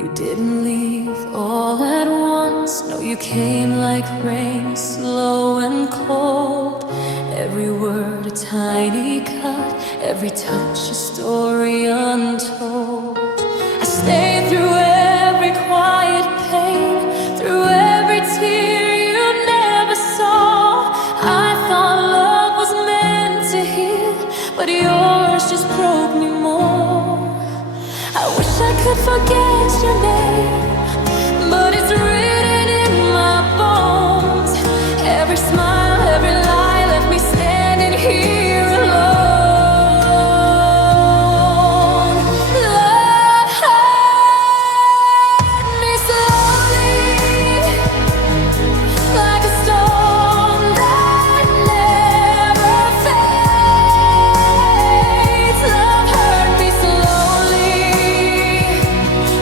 You didn't leave all at once. No, you came like rain, slow and cold. Every word a tiny cut, every touch a story untold. I stayed through every quiet pain, through every tear you never saw. I thought love was meant to heal, but yours just broke me more. I wish I could forget your name, but it's written in my bones. Every smile, every lie left me standing here alone. Love hurt me slowly, like a storm that never fades. Love hurt me slowly,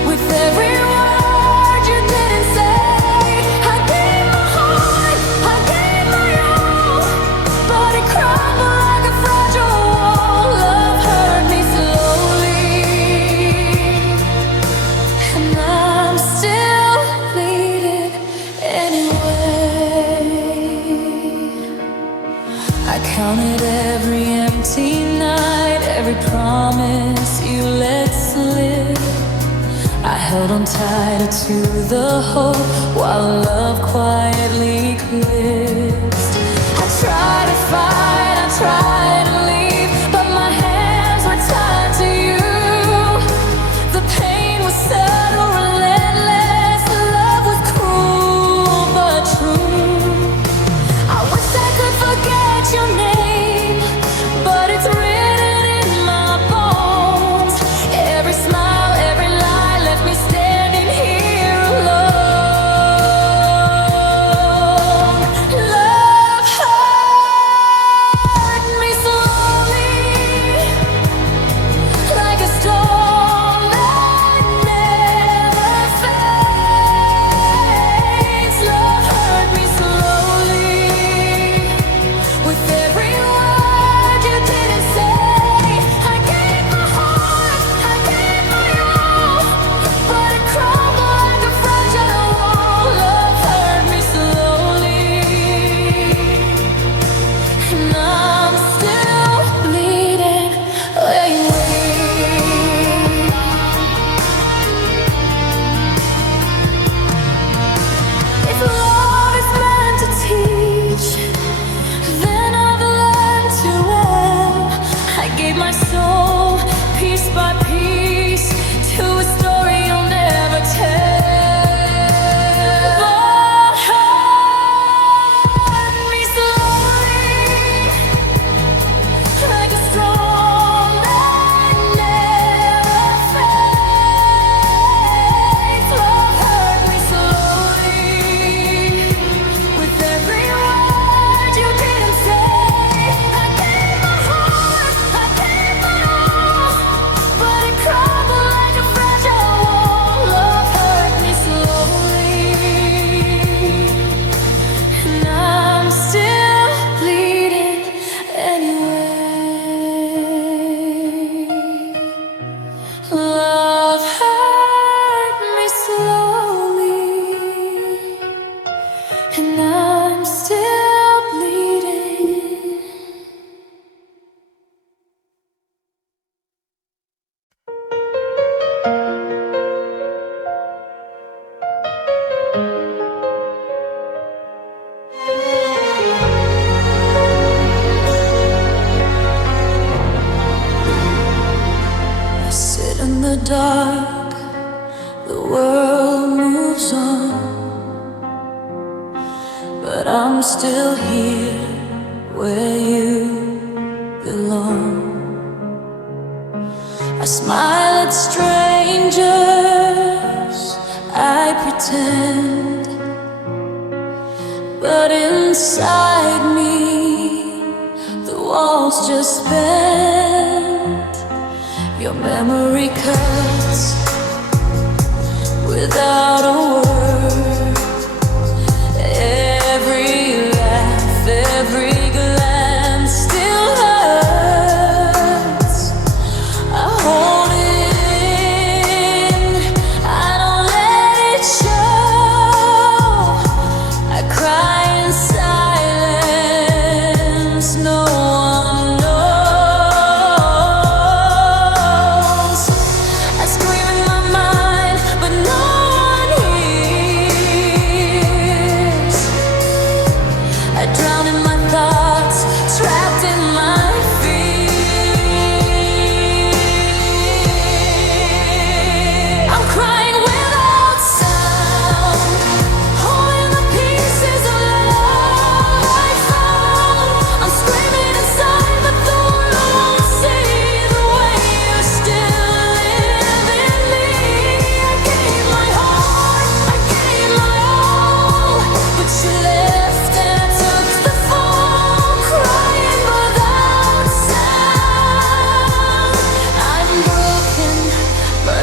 with every word you didn't say. I gave my heart, I gave my all, but it crumbled like a fragile wall. Love hurt me slowly, and I'm still bleeding anyway. I counted every empty night, every promise you let slip. I held on tighter to the hope while love quietly eclipsed. I tried to fight, I tried to leave, but my hands were tied to you. The pain was subtle, relentless. Love was cruel but true. I wish I could forget your name, but it's written in my bones. Every smile, every lie left me standing here alone. Love hurt me slowly, like a storm that never fades. Love hurt me slowly, with every word you didn't say. I gave my heart, I gave my all, but it crumbled like a fragile wall. Love hurt me slowly, and I'm still bleeding anyway. If love is meant to teach, then I've learned to end. I gave my soul piece by piece to a story you'll never tell. Love hurt me slowly, like a storm that never fades. Love hurt me slowly, with every word you didn't say. I gave my heart, I gave my all, but it crumbled like a fragile wall. Love hurt me slowly, and I'm still bleeding anyway. Love hurt me slowly, and I'm still bleeding. I sit in the dark, the world moves on, but I'm still here where you belong. I smile at strangers, I pretend, but inside me the walls just bend. Your memory cuts without a word. Every laugh, every glance still hurts. I hold it in, I don't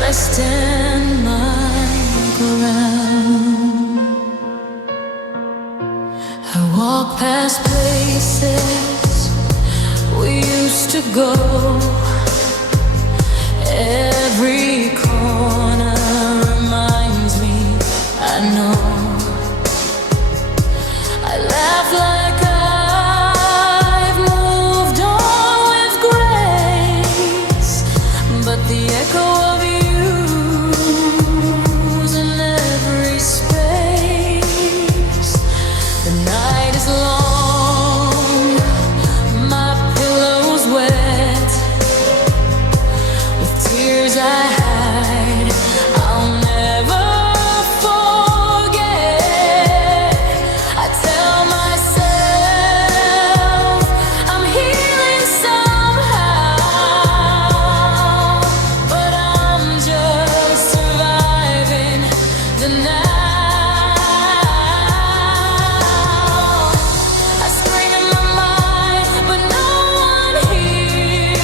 I stand my ground. I walk past places we used to go. Every corner reminds me I know. I laugh like I've moved on with grace, but the echo of you's in every space. The night is long, my pillow's wet with tears I hide. I'll never forget. I tell myself I'm healing somehow, but I'm just surviving the night. I scream in my mind, but no one hears.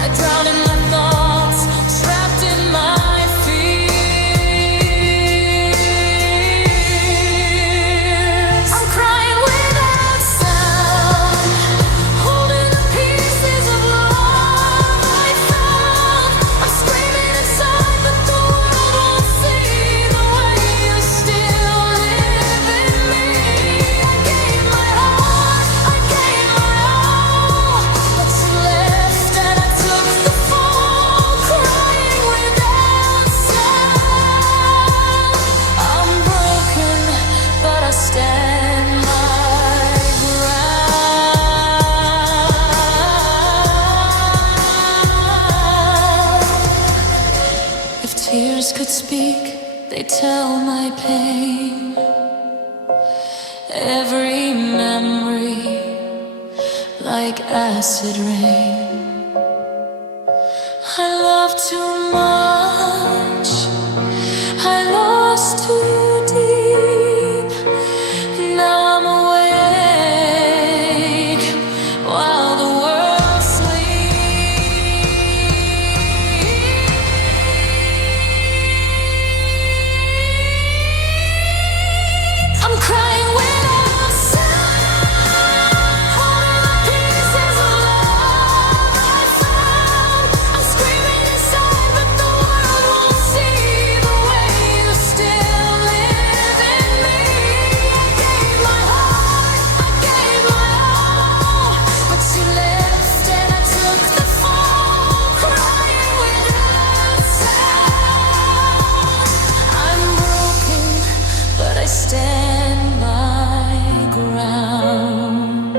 I drown in my thoughts, trapped in my fears. I'm crying without sound, holding the pieces of love I found. I'm screaming inside, but the world won't see the way you still live in me. I gave my heart, I gave my all, but you left and I took the fall, crying without sound. I'm broken, but I stand my ground. If tears could speak, they tell my pain. Every memory like acid rain. I love too much, I lost too deep. Now I'm awake while the world sleeps. I'm crying without sound, holding the pieces of love I found. I'm screaming inside, but the world won't see the way you still live in me. I gave my heart, I gave my all, but you left and I took the fall, crying without sound. I'm broken, but I stand my ground.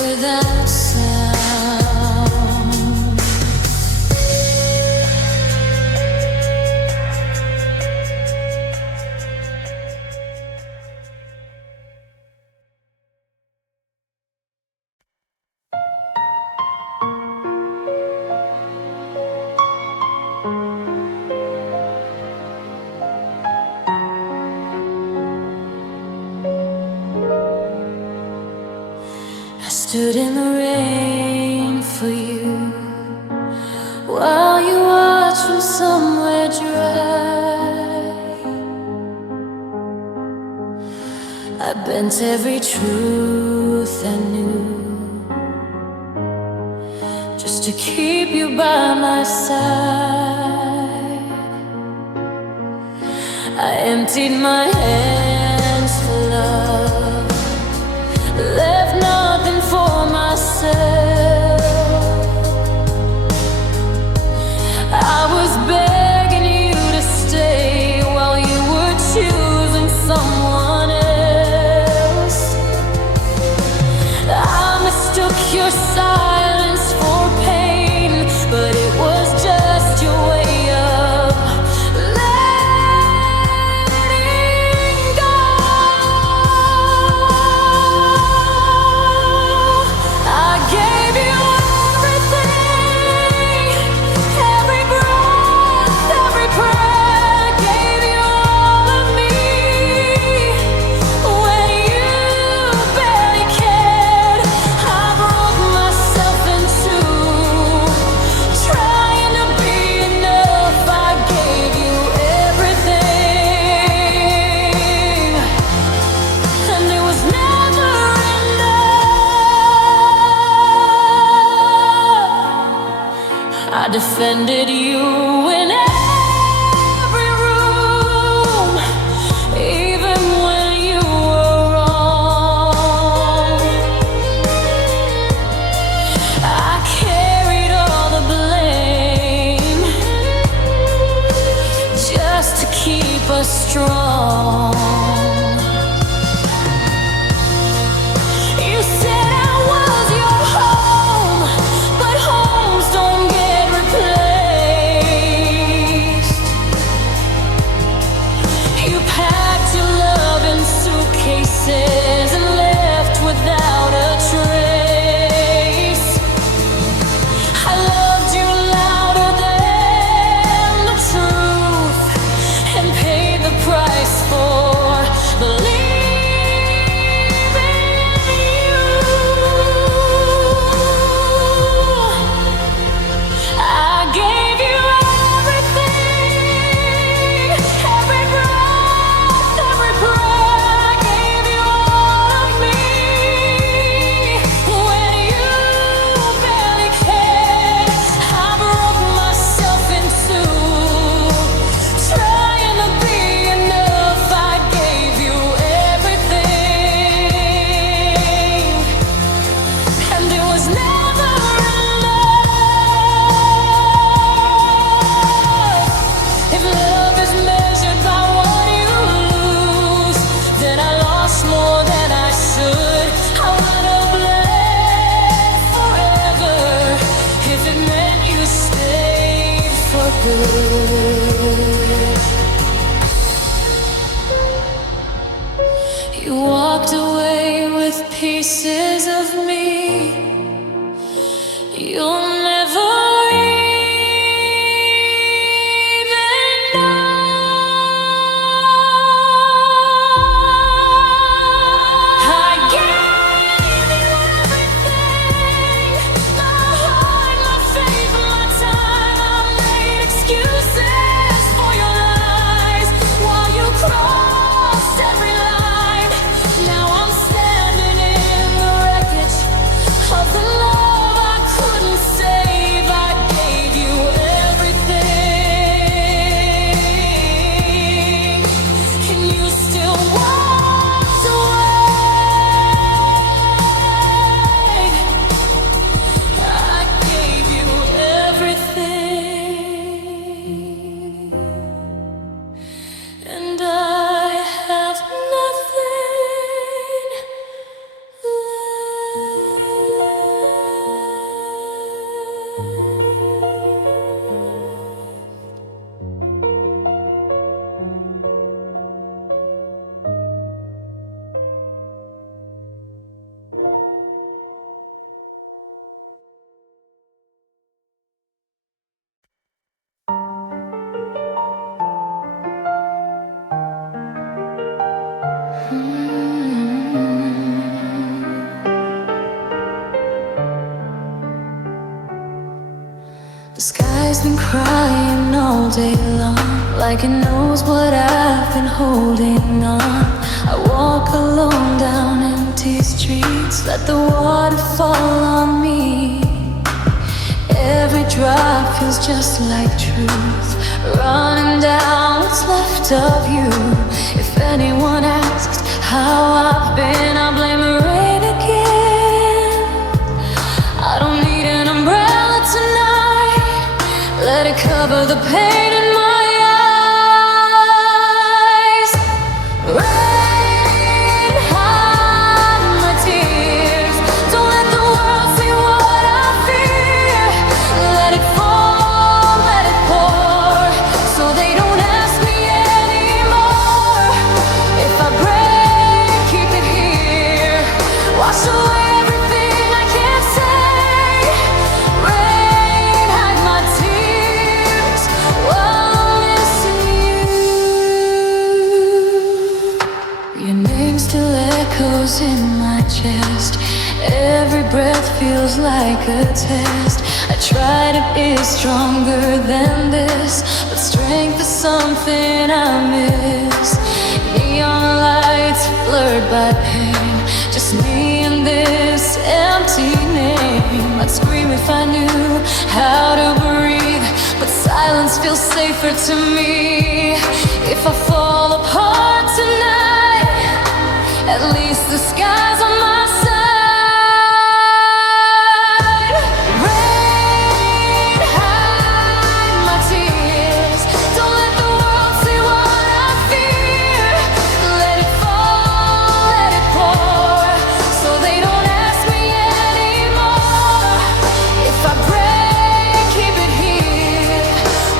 Without sound. I stood in the rain for you while you watched from somewhere dry. I bent every truth I knew just to keep you by my side. I emptied my hands for love, left nothing for myself. I was begging you to stay while you were choosing someone else. I mistook your silence for pain, but it was just your way of letting go. defended you in every room, even when you were wrong. I carried all the blame just to keep us strong. You said I was your home, but homes don't get replaced. You packed your love in suitcases and left without a trace. I loved you louder than the truth and paid the price for believing you. I gave you everything, every breath, every prayer. I gave you all of me when you barely cared. I broke myself in two, trying to be enough. I gave you everything, and it was never enough. If love is measured by what you lose, then I lost more than I should. I would have bled forever if it meant you stayed for good. You walked away with pieces of me you'll never even know. I gave you everything, my heart, my faith, my time. I made excuses for your lies while you crossed every line. Now I'm standing in the wreckage of the love I couldn't save. I gave you everything, and you still walked away. I gave you everything, and I have nothing The sky's been crying all day long, like it knows what I've been holding on. I walk alone down empty streets, let the water fall on me. Every drop feels just like truth, running down what's left of you. If anyone asks how I've been, I blame the rain again. I don't need an umbrella tonight, let it cover the pain in my eyes. Rain, hide my tears, don't let the world see what I fear. Let it fall, let it pour, so they don't ask me anymore. If I break, keep it here, wash away everything I can't say. Rain, hide my tears while I'm missing you. Your name still echoes in my chest, every breath feels like a test. I try to be stronger than this, but strength is something I miss. Neon lights blurred by pain, just me and this emptiness. scream, I'd scream if I knew how to breathe. But silence feels safer to me. If I fall apart tonight, at least the sky's on my side. Rain, hide my tears. Don't let the world see what I fear. Let it fall, let it pour, so they don't ask me anymore. If I break, keep it here.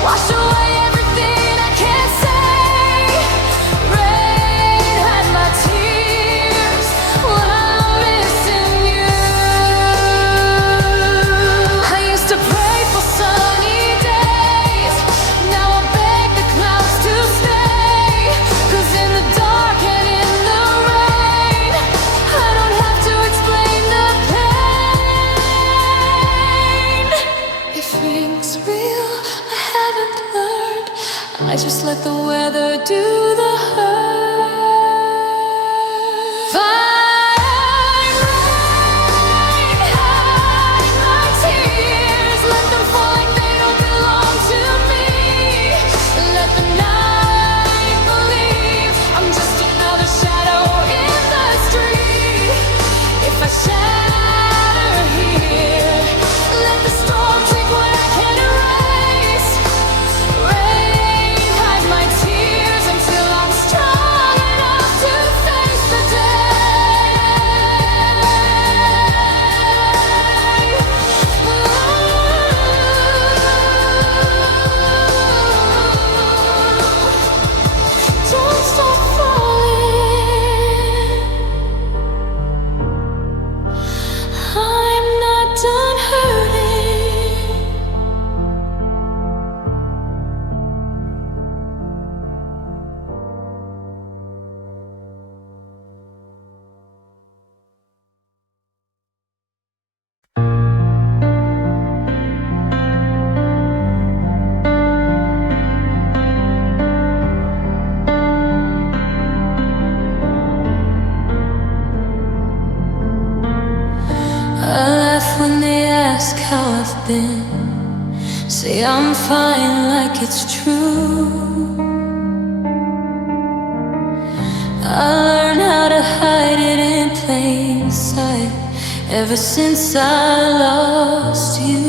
Wash away everything I can't say. Rain, hide my tears while I'm missing you. I used to pray for sunny days. Now I beg the clouds to stay. 'Cause in the dark and in the rain, I don't have to explain the pain. If being's real, I haven't learned. I just let the weather do the hurt. Fine rain, hide my tears. Let them fall like they don't belong to me. Let the night believe I'm just another shadow in the street. If I shatter here, let the storm take what I can erase. Rain, hide my tears until I'm strong enough to face the day. Don't stop falling. I'm not done hurting. I laugh when they ask how I've been. Say I'm fine like it's true. I learned how to hide it in plain sight ever since I lost you.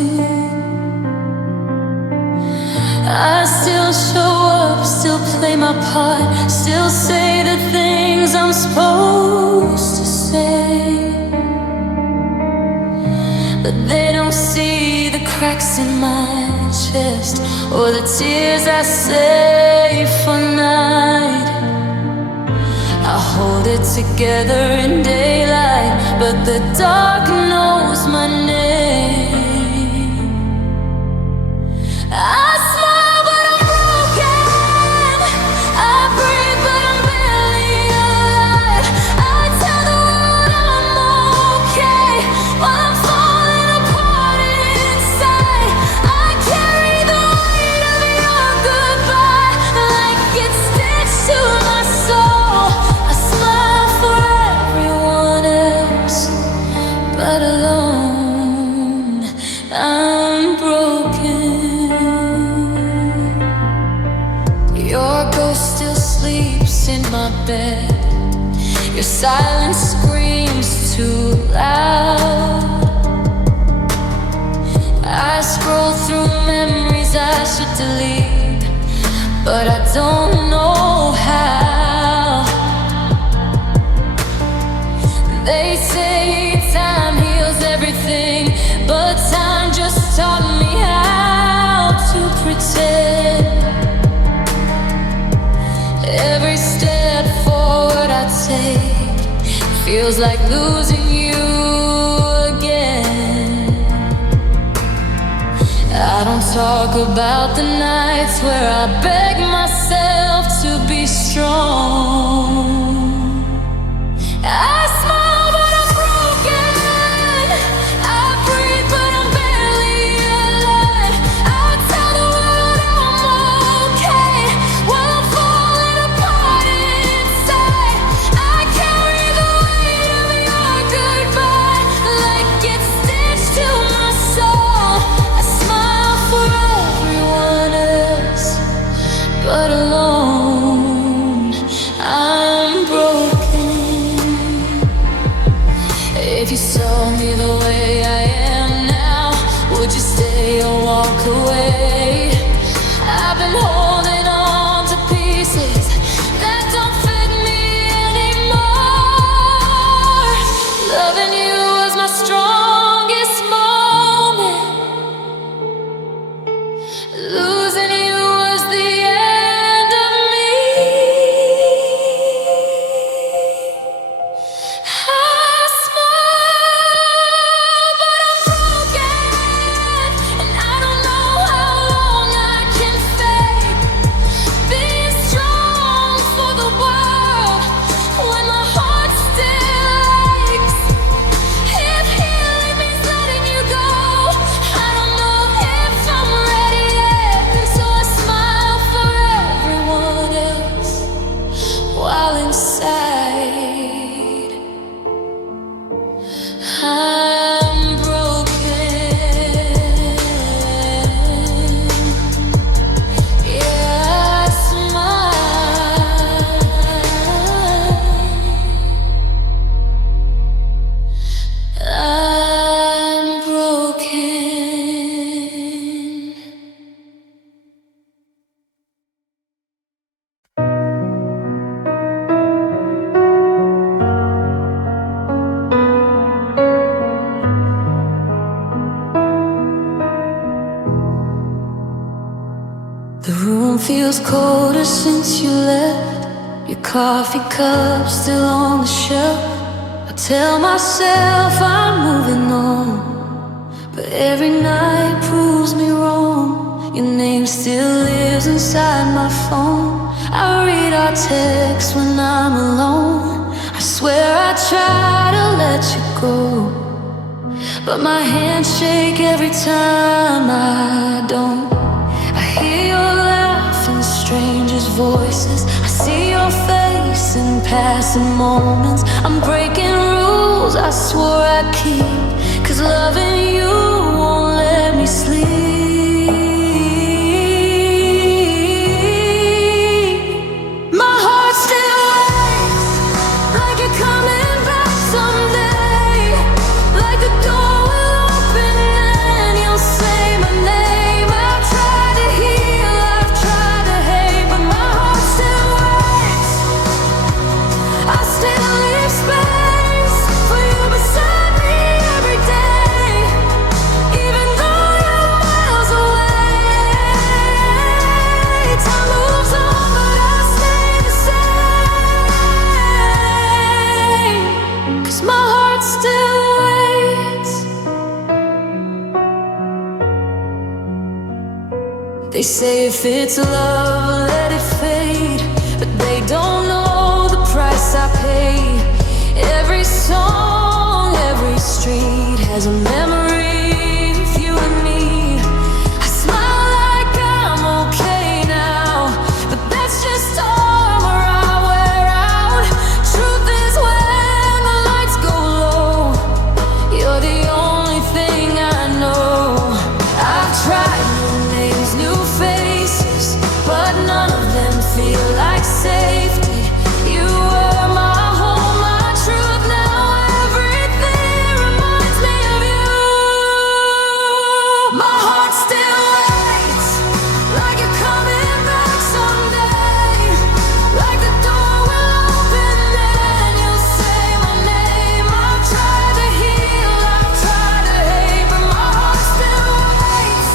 I still show up, still play my part, still say the things I'm supposed to say. But they don't see the cracks in my chest or the tears I save for night. I hold it together in daylight, but the dark knows my name. I smile but I'm broken. I breathe but I'm barely alive. I tell the world I'm okay while I'm falling apart inside. I carry the weight of your goodbye like it's stitched to my soul. I smile for everyone else, but alone I'm broken. Your ghost still sleeps in my bed. Your silence screams too loud. I scroll through memories I should delete, but I don't know how. They say time heals everything, but time just taught me how to pretend. Every step forward I take feels like losing you again. I don't talk about the nights where I beg myself to be strong. I smile but I'm broken. I breathe but I'm barely alive. I tell the world I'm okay while I'm falling apart inside. I carry the weight of your goodbye like it's stitched to feels colder since you left. Your coffee cup still on the shelf. I tell myself I'm moving on, but every night proves me wrong. Your name still lives inside my phone. I read our texts when I'm alone. I swear I try to let you go, but my hands shake every time I don't. I hear your laugh in strangers' voices. I see your face in passing moments. I'm breaking rules I swore I'd keep, 'cause loving you won't let me sleep. My heart still aches, like you're coming back someday. Like the door will open and you'll say my name. I've tried to heal, I've tried to hate, but my heart still aches. I still leave space for you beside me every day, even though you're miles away. Time moves on, but I stay the same, 'cause my heart still waits. They say if it's love, let it fade, but they don't know the price I paid. Every song, every street has a memory of you and me. I smile like I'm okay now, but that's just armor I wear out. Truth is when the lights go low, you're the only thing I know. I've tried new names, new faces, but none of them feel like safety. You were my home, my truth. Now everything reminds me of you. My heart still aches, like you're coming back someday. Like the door will open and you'll say my name. I've tried to heal, I've tried to hate, but my heart still aches.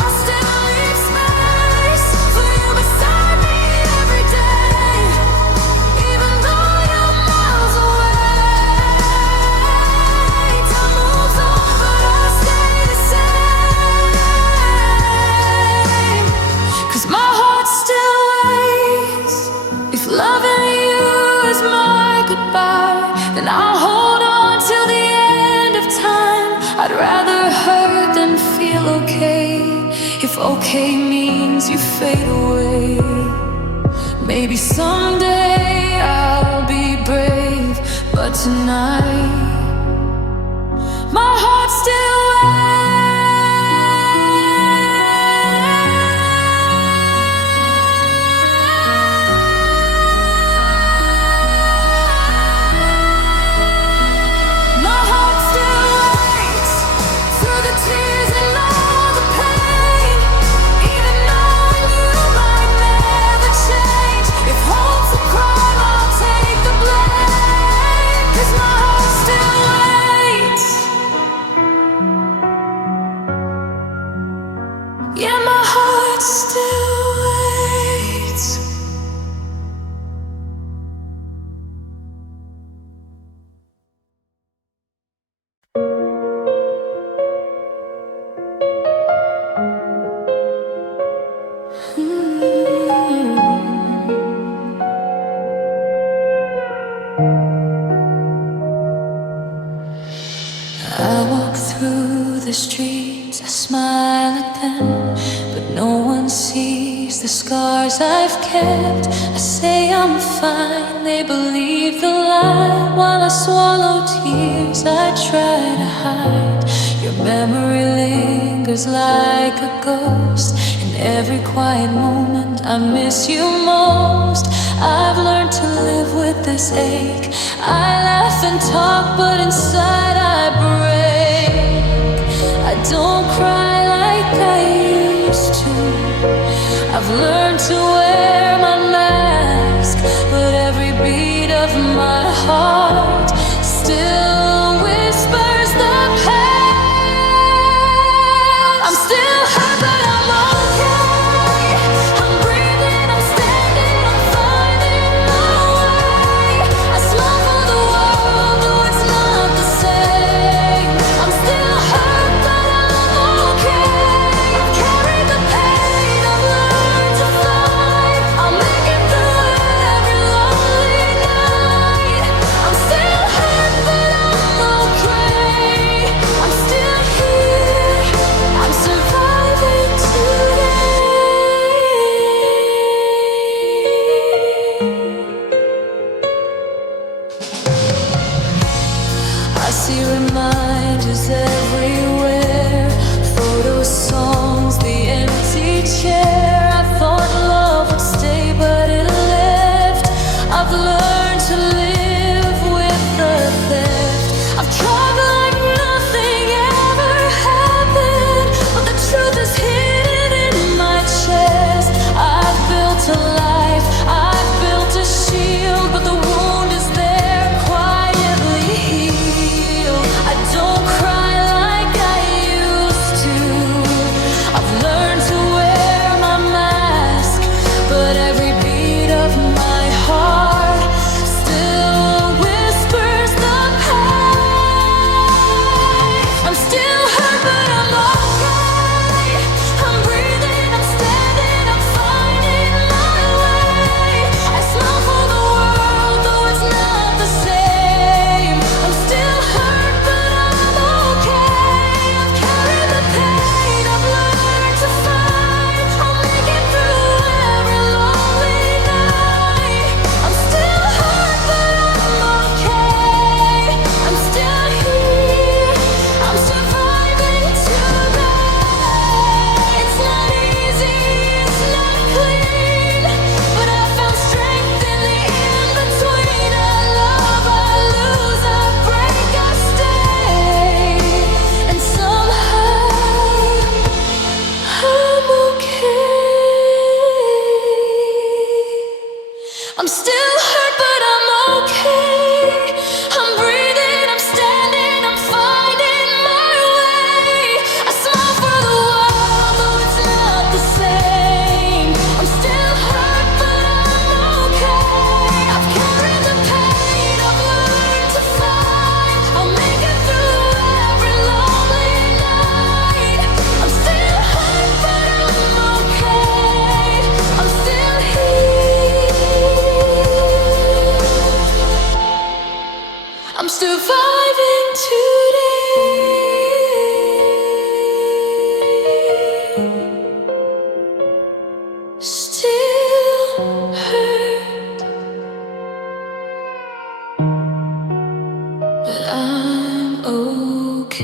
I still leave space for you beside me every day, even though you're miles away. Time moves on, but I stay the same, 'cause my heart still waits. If loving you is my goodbye, then I'll hold on till the end of time. I'd rather hurt than feel okay, if okay means you fade away. Maybe someday I'll be brave, but tonight my heart still My heart still aches through the tears and all the pain, even knowing you might never change. If hope's a crime, I'll take the blame, 'cause my heart still aches. Yeah, my heart still aches. I walk through the streets, I smile at them, but no one sees the scars I've kept. I say I'm fine, they believe the lie, while I swallow tears I try to hide. Your memory lingers like a ghost. In every quiet moment I miss you most. I've learned to live with this ache. I laugh and talk, but inside I break. I don't cry like I used to. I've learned to wear my mask, but every beat of my heart still whispers the pain. I'm still hurt, but I'm okay. I'm still hurt, but I'm okay. I'm breathing, I'm standing, I'm finding my way. I smile for the world, though it's not the same. I'm still hurt, but I'm okay. I've carried the pain, I've learned to fight. I'll make it through every lonely night. I'm still hurt, but I'm okay. I'm still here. I'm surviving today. Still hurt, but I'm okay.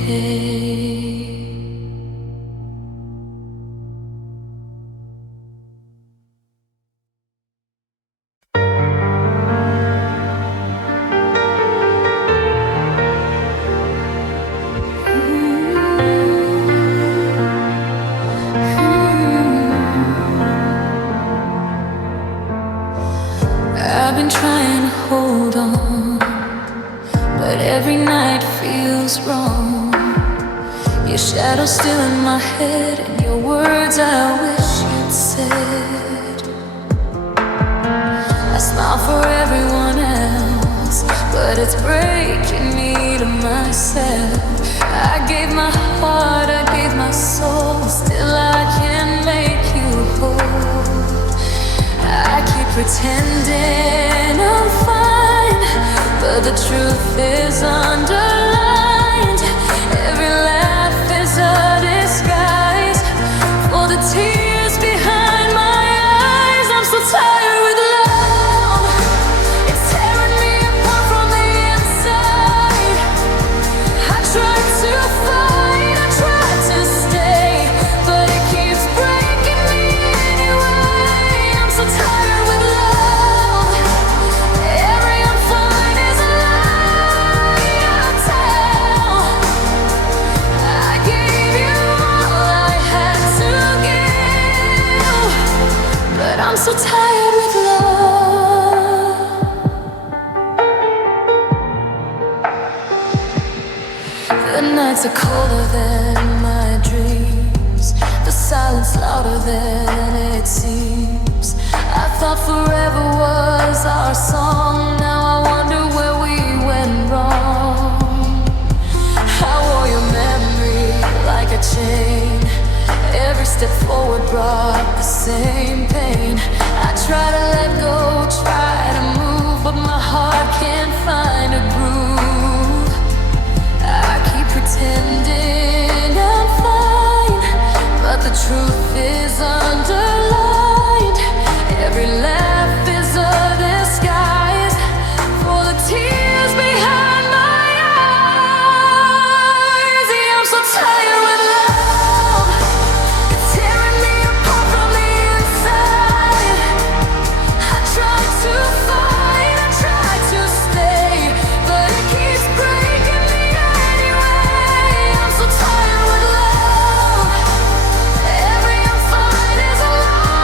I've been trying to hold on, but every night feels wrong. Your shadow's still in my head, and your words I wish you'd said. I smile for everyone else, but it's breaking me to myself. I gave my heart, I gave my soul, still I can't make you whole. I keep pretending I'm fine, but the truth is underlined. Every laugh is a disguise for the tears behind my eyes. I'm so tired with love, it's tearing me apart from the inside. I tried to fight, I tried to stay, but it keeps breaking me anyway. I'm so tired with love, every unfold is a lie I tell. I gave you all I had to give, but I'm so tired with love. The nights are colder than my dreams, the silence louder than it seems. I thought forever was our song, now I wonder where we went wrong. I wore your memory like a chain, every step forward brought the same pain. I try to let go, try to move, but my heart can't find a groove. I keep pretending I'm fine, but the truth is underlined. Every laugh is a disguise for the tears behind my eyes. Yeah, I'm so tired with love, it's tearing me apart from the inside. I tried to fight, I tried to stay, but it keeps breaking me anyway. I'm so tired with love, every unfold is a lie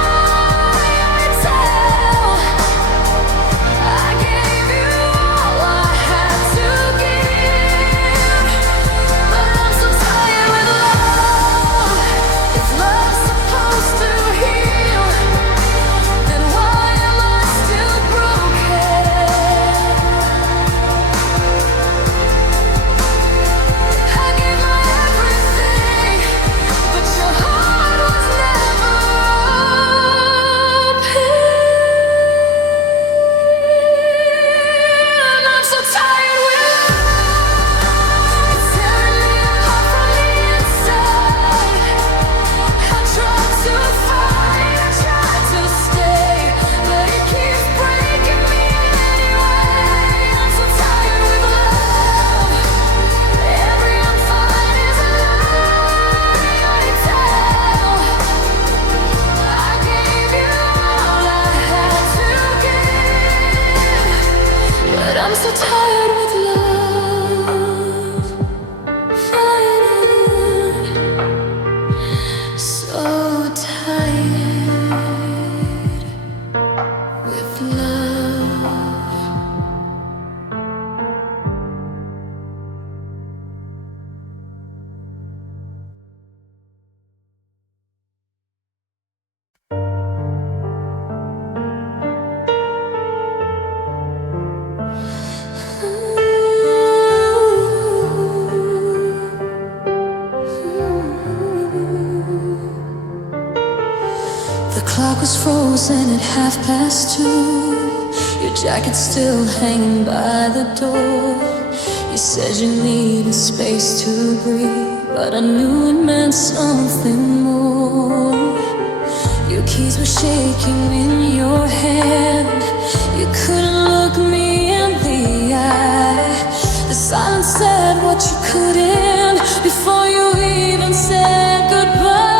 2:30. Your jacket's still hanging by the door. You said you needed space to breathe, but I knew it meant something more. Your keys were shaking in your hand. You couldn't look me in the eye. The silence said what you couldn't before you even said goodbye.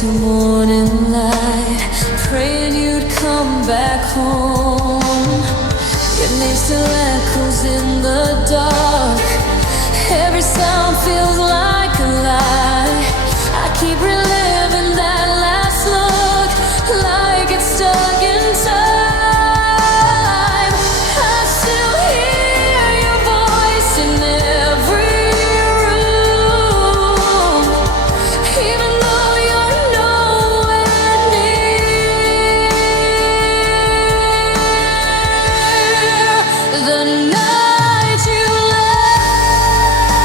Till morning light, praying you'd come back home. Your name still echoes in the dark. Every sound feels like a lie. I keep reliving that last look, like it's stuck in time. I still hear your voice in every room, even though the night you left,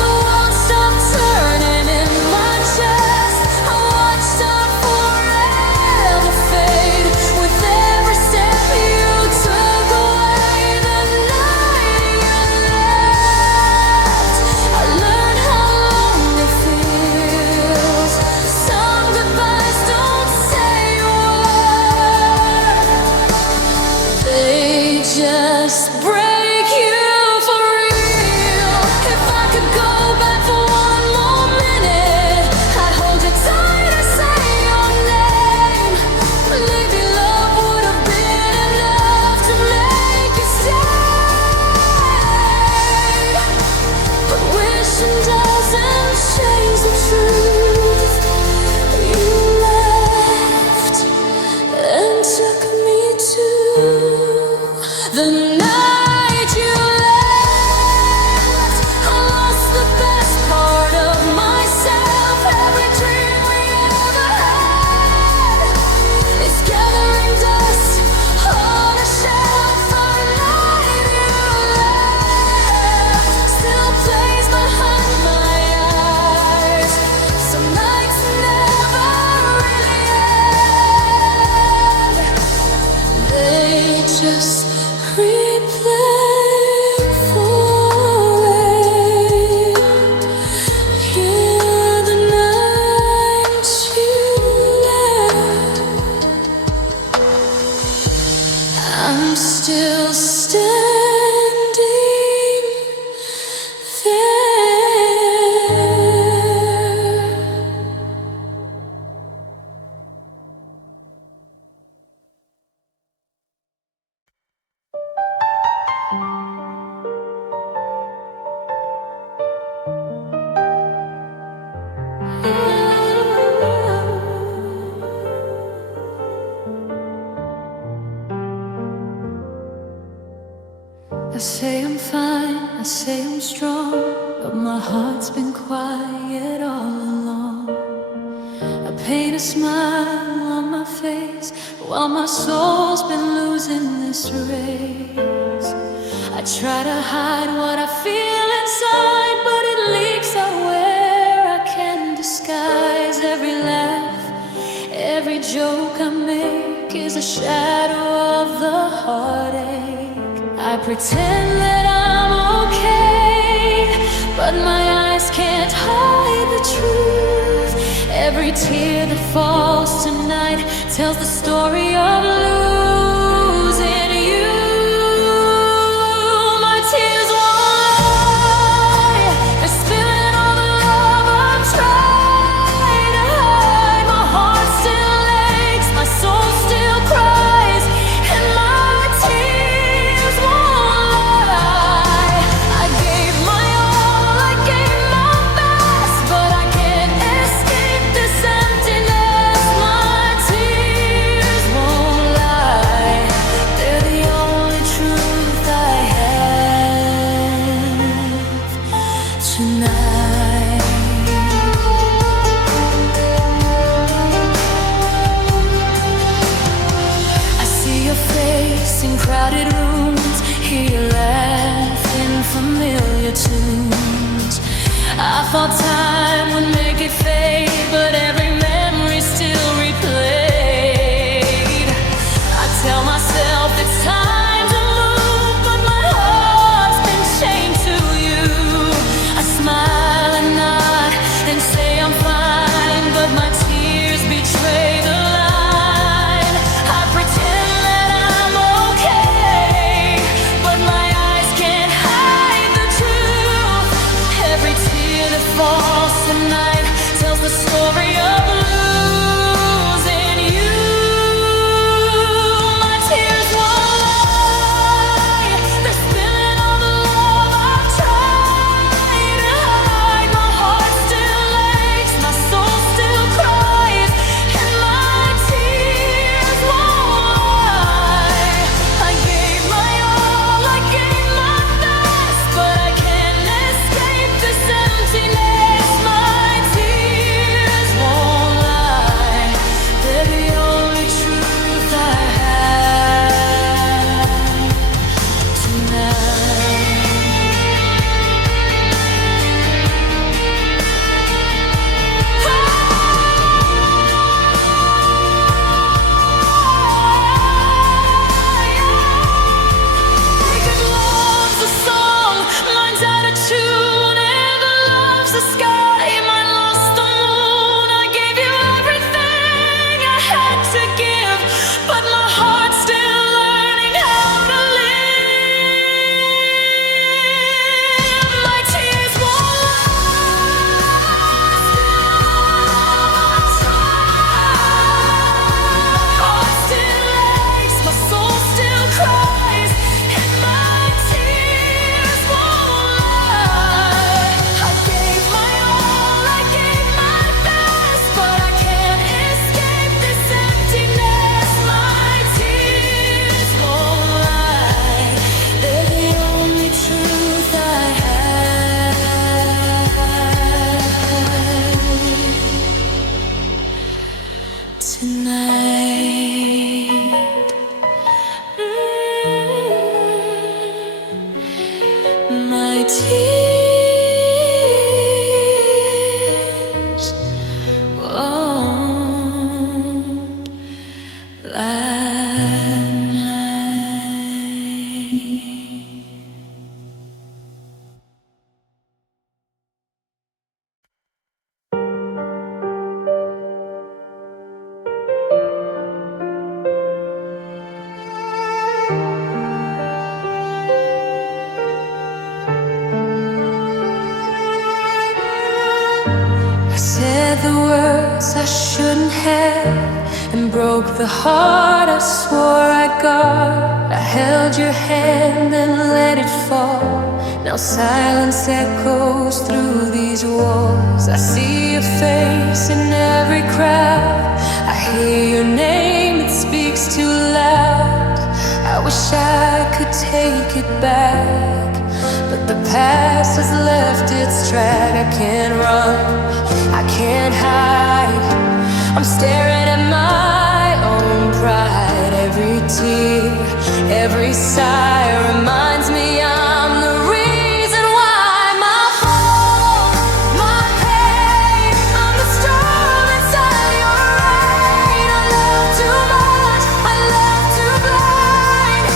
the world stopped turning in my chest. I watched our forever fade with every step you took away. The night you left, I learned how long it feels. Some goodbyes don't say a word, they just break you for real. If I could go back for one more minute, I'd hold you tight and say your name. Maybe love would have been enough to make you stay. But wishing doesn't change the truth. You left and took me to the night you left. I lost the best part of myself. Every dream we ever had is gathering dust on a shelf. The night you left still plays behind my eyes. Some nights never really end. They just replay for it. Yeah, the night you left, I'm still standing there. I say I'm fine, I say I'm strong, but my heart's been quiet all along. I paint a smile on my face while my soul's been losing this race. I try to hide what I feel inside, but it leaks out where I can't disguise. Every laugh, every joke I make is a shadow of the heartache. I pretend that I'm okay, but my eyes can't hide the truth. Every Every tear that falls tonight tells the story of losing you. My tears won't lie. They're spilling all the love I've tried to hide. My heart still aches, my soul still cries, and my tears won't lie. I gave my all, I gave my best, but I can't escape this emptiness. My tears won't lie. They're the only truth I have tonight. I see your face in crowded rooms, hear you laugh in familiar tunes. I thought time would make it fade, but every memory still replayed. I tell myself it's time to move, but my heart's been chained to you. I smile and nod and say I'm fine, but my tears betray the line. I pretend that I'm okay, but my eyes can't hide the truth. Every tear that falls tonight tells the story of losing you. My tears won't lie. They're spilling all the love I've tried to hide. My heart still aches, my soul still cries, and my tears won't lie. I gave my all, I gave my best, but I can't escape this emptiness. My tears won't lie. They're the only truth I have tonight. Because love's a song, mine's out of tune, and love's the sky, mine lost the moon. I gave you everything I had to give, but my heart's still learning how to live. My tears won't lie. Heart still aches, my soul still cries, and my tears won't lie. I gave my all, I gave my best, but I can't escape this emptiness. My tears won't lie. They're the only truth I have tonight. My tears won't lie. I said the words I shouldn't have and broke the heart I swore I got. I held your hand and let it fall. Now silence echoes through these walls. I see your face in every crowd. I hear your name, it speaks too loud. I wish I could take it back, but the past has left its track. I can't run, I can't hide. I'm staring at my own pride. Every tear, every sigh reminds me I'm the reason why. My fault, my pain, I'm the storm inside your rain. I love too much, I love too blind,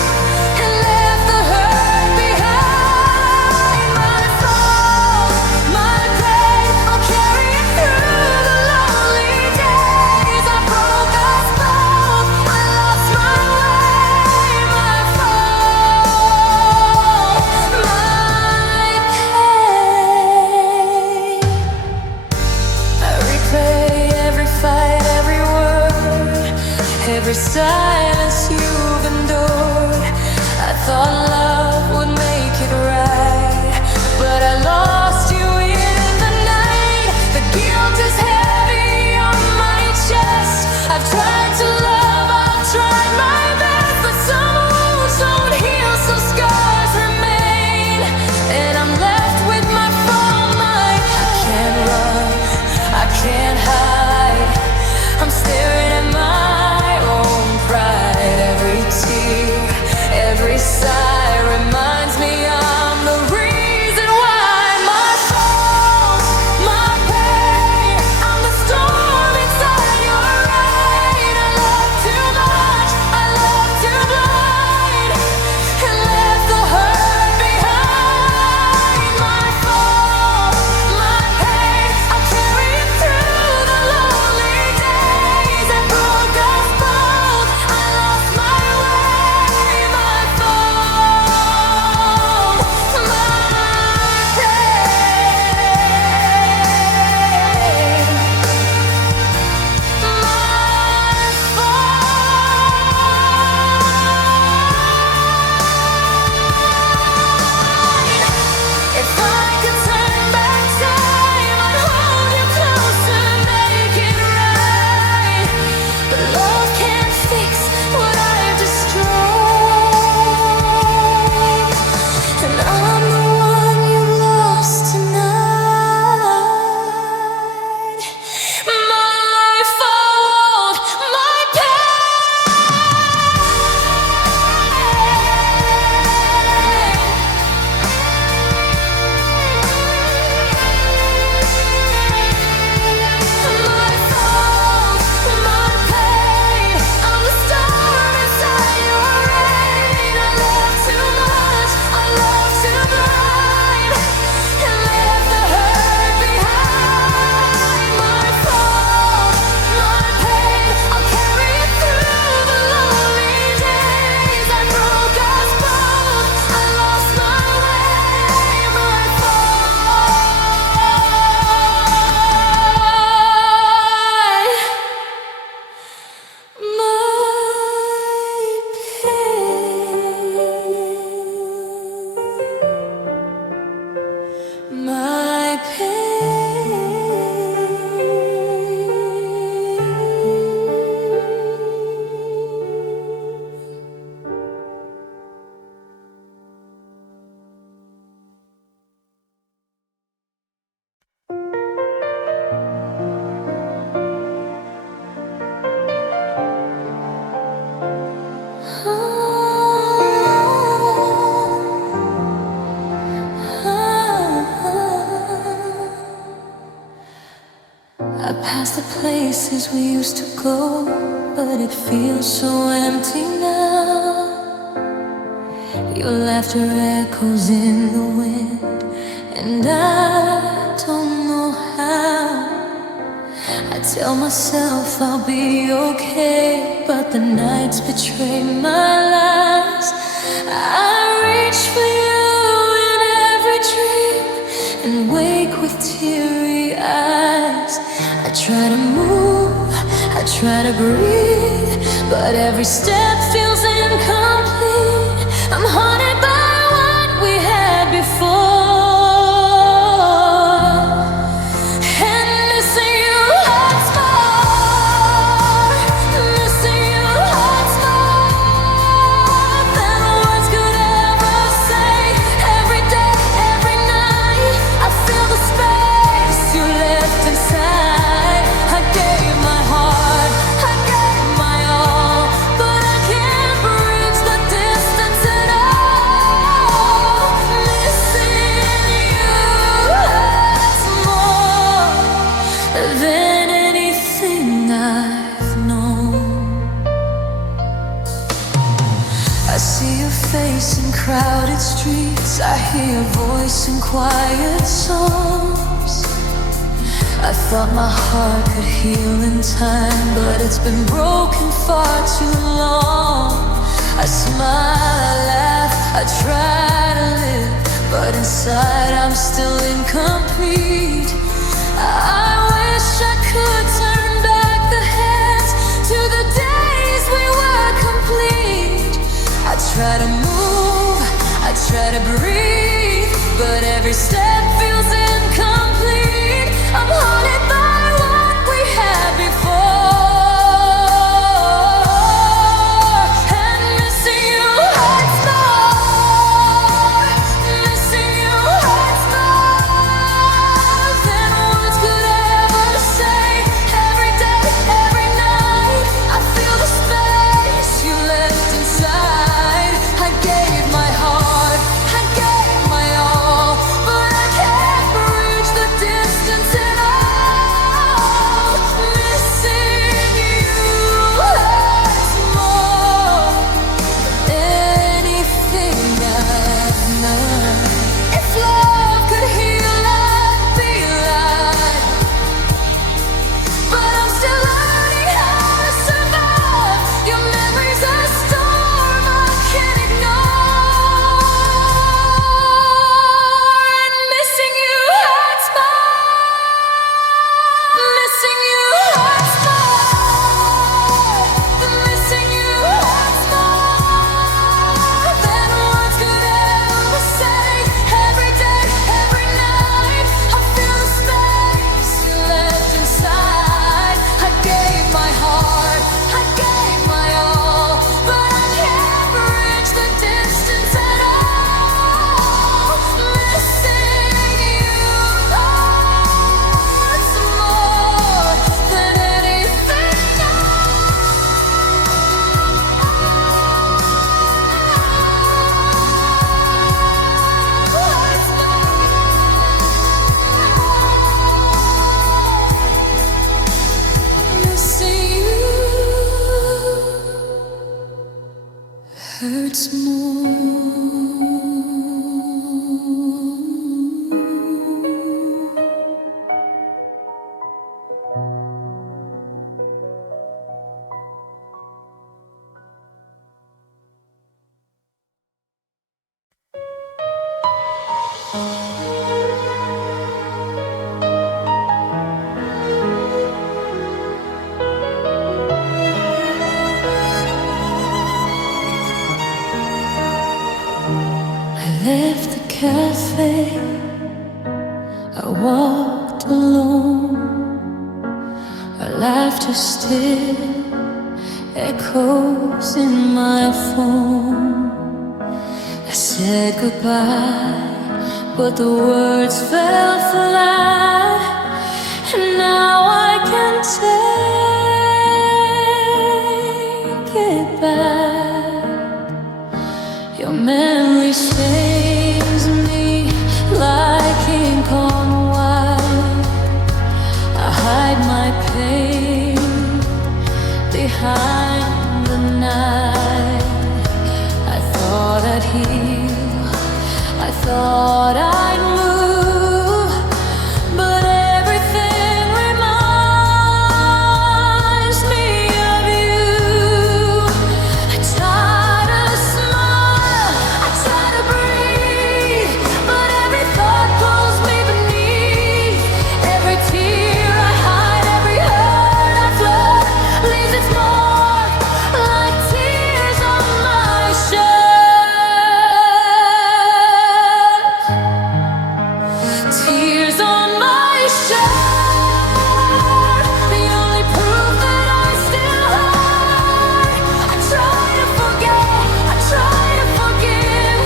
and left the hurt behind. My fault, my pain, I'll carry it through the lonely silence you've endured. I thought love would make it right, but I lost you in the night. The guilt is heavy on my chest. I've tried to love, I've tried my best, but some wounds don't heal, so scars remain. And I'm left with my full mind. I can't run, I can't hide. I'm staring at my own pride. Every tear, every sigh reminds me I'm the reason why. My fault, my pain, I'm the storm inside your rain. I love too much, I love too blind, and left the hurt behind. My fault, my pain, I'll carry it through the lonely days that broke us both. I lost my way. My fault, my pain, my fault. If I could turn back time, I'd hold you closer, make it right. But love can't fix what I've destroyed, and I'm the one you lost tonight. My fault, my My fault, my pain, I'm the storm inside your rain. I love too much, I love too blind, and left the hurt behind. My fault, my pain, I'll carry it through the lonely days that broke us both. I lost my way. My I pass the places we used to go, but it feels so empty now. Your laughter echoes in the wind, and I don't know how. I tell myself I'll be okay, but the nights betray my lies. I reach for you in every dream and wake with teary eyes. I try to move, I try to breathe, but every step feels incomplete. I'm haunted by what we had before, and missing you hurts more. Missing you hurts more than words could ever say. Every day, every night, I feel the space you left inside. I gave my heart, I gave my all, but I can't bridge the distance at all. Missing you hurts more than anything I've known. I see your face in crowded streets, I hear your voice in quiet songs. I thought my heart could heal in time, but it's been broken far too long. I smile, I laugh, I try to live, but inside I'm still incomplete. I wish I could turn back the hands to the days we were try to move, I try to breathe, but every step feels incomplete. I'm haunted by what we had before, and missing you hurts more. Missing you hurts more than words could ever say. Every day, every night, I feel the space you left inside. I gave my heart, I gave my all, but I can't reach the distance at all. Missing you hurts more than anything I've known. If love could heal, I'd be alive, but I'm still learning how to survive. Your memory's a storm I can't ignore, and missing you hurts more. Missing you hurts more. The missing you hurts more than words could ever say. Every day, every night, I feel the space you left inside. I gave my heart, I gave my all, but I can't reach the distance at all. Missing you hurts more than anything Missing you hurts more. I left the cafe, I walked alone. Our laughter still echoes in my phone. I said goodbye, but the words fell flat, and now I can take it back. Your memory stains me like ink on wine. I hide my pain behind the night. I thought I'd heal, I thought I'd move, but everything reminds me of you. I try to smile, I try to breathe, but every thought pulls me beneath. Every tear I hide, every hurt I flood, leaves its mark like tears on my shirt. Tears on my shirt, the only proof that I still hurt. I try to forget, I try to forgive,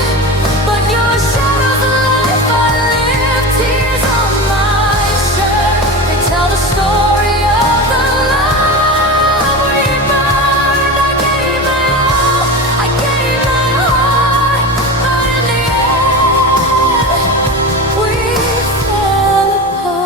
but your shadow's the life I live. Tears on my shirt, they tell the story of the love we burned. I gave my all, I gave my heart, but in the end, we fell apart.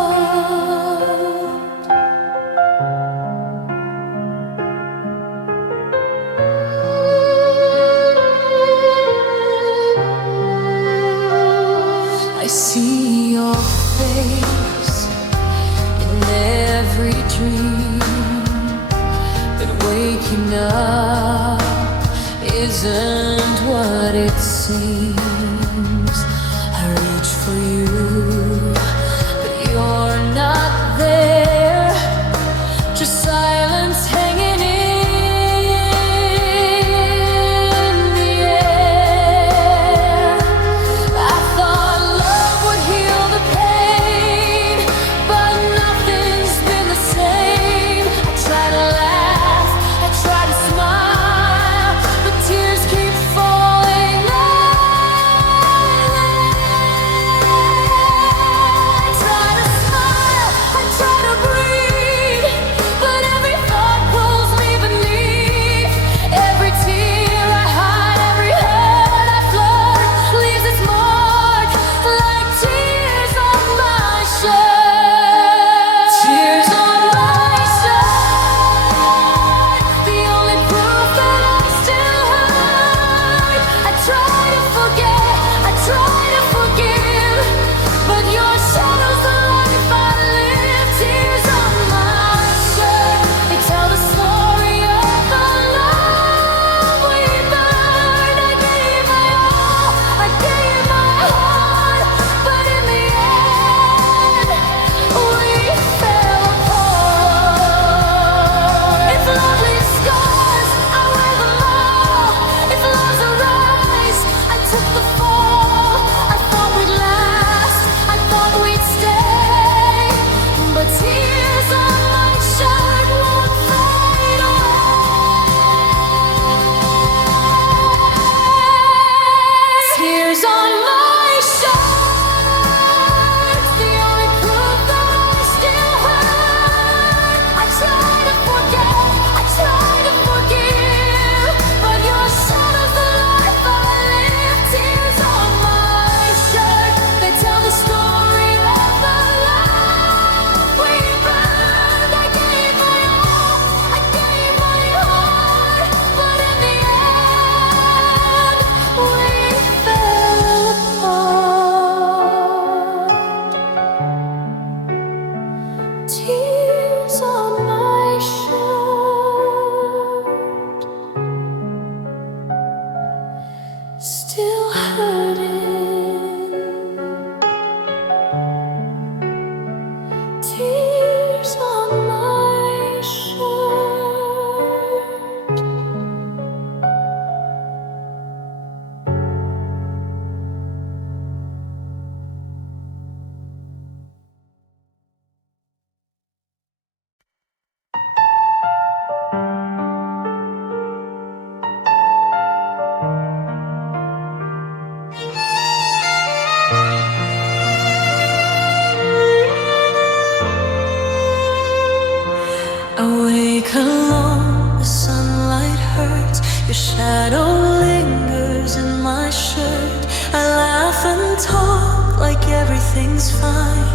I see your face in every dream, but waking up isn't what it seems. I reach for you, but you're not there. Just silence hanging in the air. still hurting. Tears on my shirt. Awake alone, the sunlight hurts. Your shadow lingers in my shirt. I laugh and talk like everything's fine,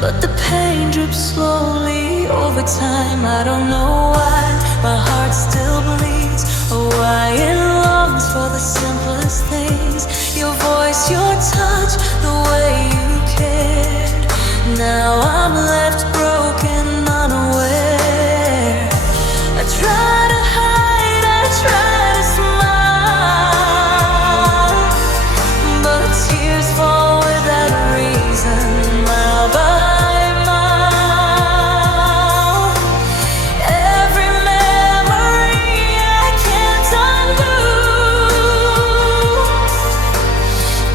but the pain drips slowly over time. I don't know why my heart still bleeds, or why it longs for the simplest things. Your voice, your touch, the way you cared. Now I'm left broken, unaware. I try to hide, I try to smile, but tears fall without reason, mile by mile. Every memory I can't undo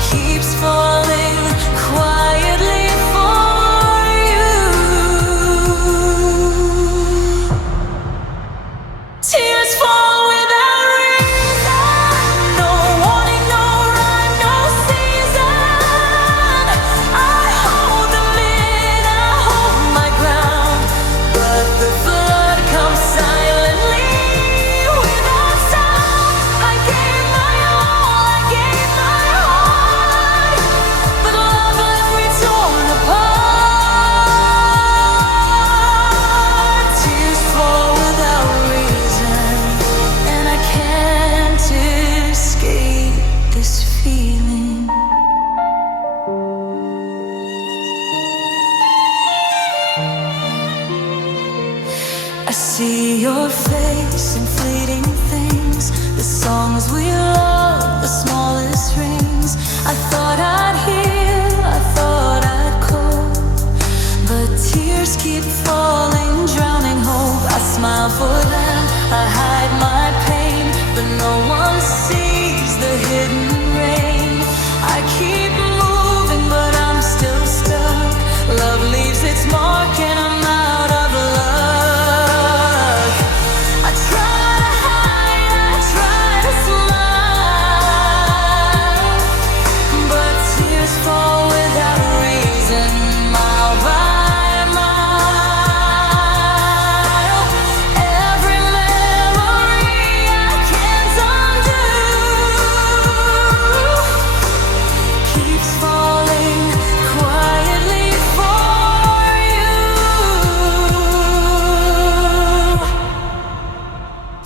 keeps falling quietly for you. Tears fall without reason, no warning, no rhyme, no season. I hold them in, I hold my ground, but the flood comes silently without sound. I gave my all, I gave my heart, but love left me torn apart. Tears fall without reason, and I can't escape this feeling. I see your face in fleeting things, the songs we love, the smallest rings. I thought I'd heal, I thought I'd cope, but tears keep falling, drowning hope. I smile for them, I hide my pain, but no one sees the hidden rain. I keep moving, but I'm still stuck. Love leaves its mark and I'm out of luck. I try to hide, I try to smile, but tears fall without reason, mile by mile. Every memory I can't undo keeps falling quietly for you.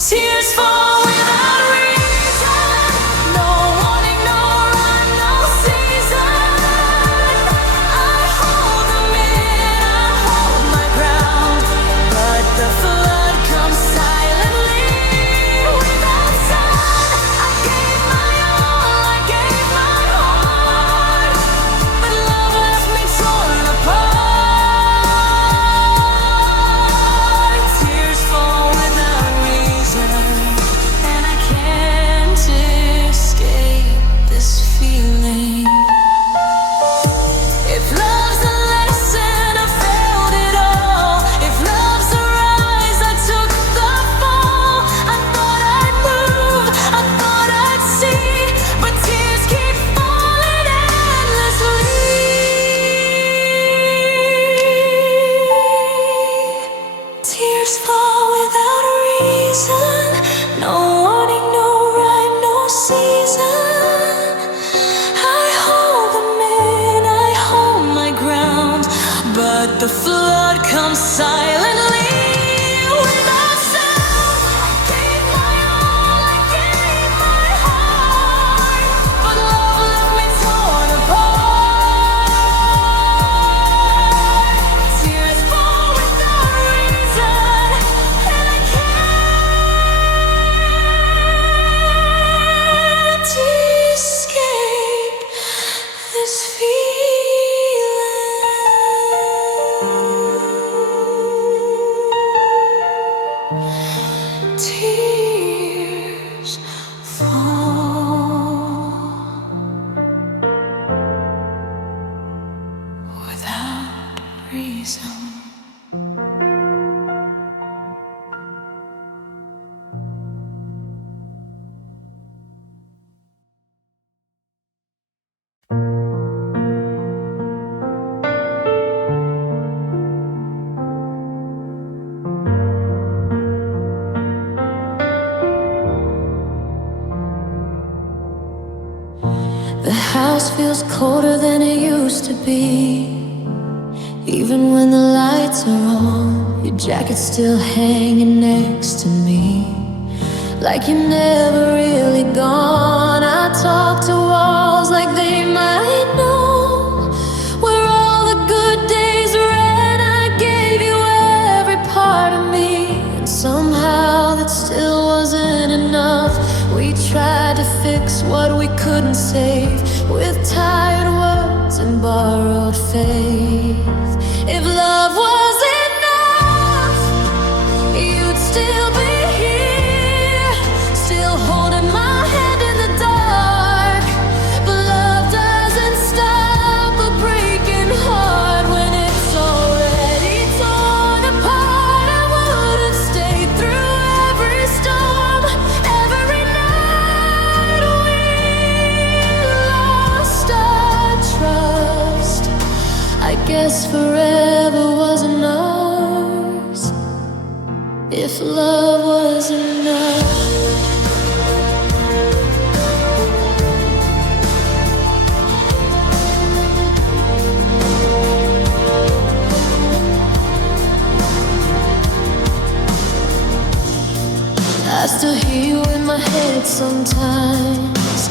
Tears fall without reason, no warning, no rhyme, no season. I hold them in, I hold my ground, but the flood comes silently without sound. I gave my all, I gave my heart, but love left me torn apart. Tears fall without reason, and I can't escape this feeling. If love's a lesson, I failed it all. If love's a rise, I took the fall. I thought I'd move, I thought I'd see, but tears keep falling endlessly. Tears fall without reason, no warning, no rhyme, no season. I hold without reason. The house feels colder than it used to be. Even when the lights are on, your jacket's still hanging next to me. Like you're never really gone. I talk to walls like they might know where all the good days were at. I gave you every part of me, and somehow that still wasn't enough. We tried to fix what we couldn't save with tired words and borrowed faith. If love was enough, you'd still be here, still holding my hand in the dark. But love doesn't stop a breaking heart when it's already torn apart. I would have stayed through every storm, every night we lost our trust. I guess forever wasn't ours, if love was enough. I still hear you in my head sometimes,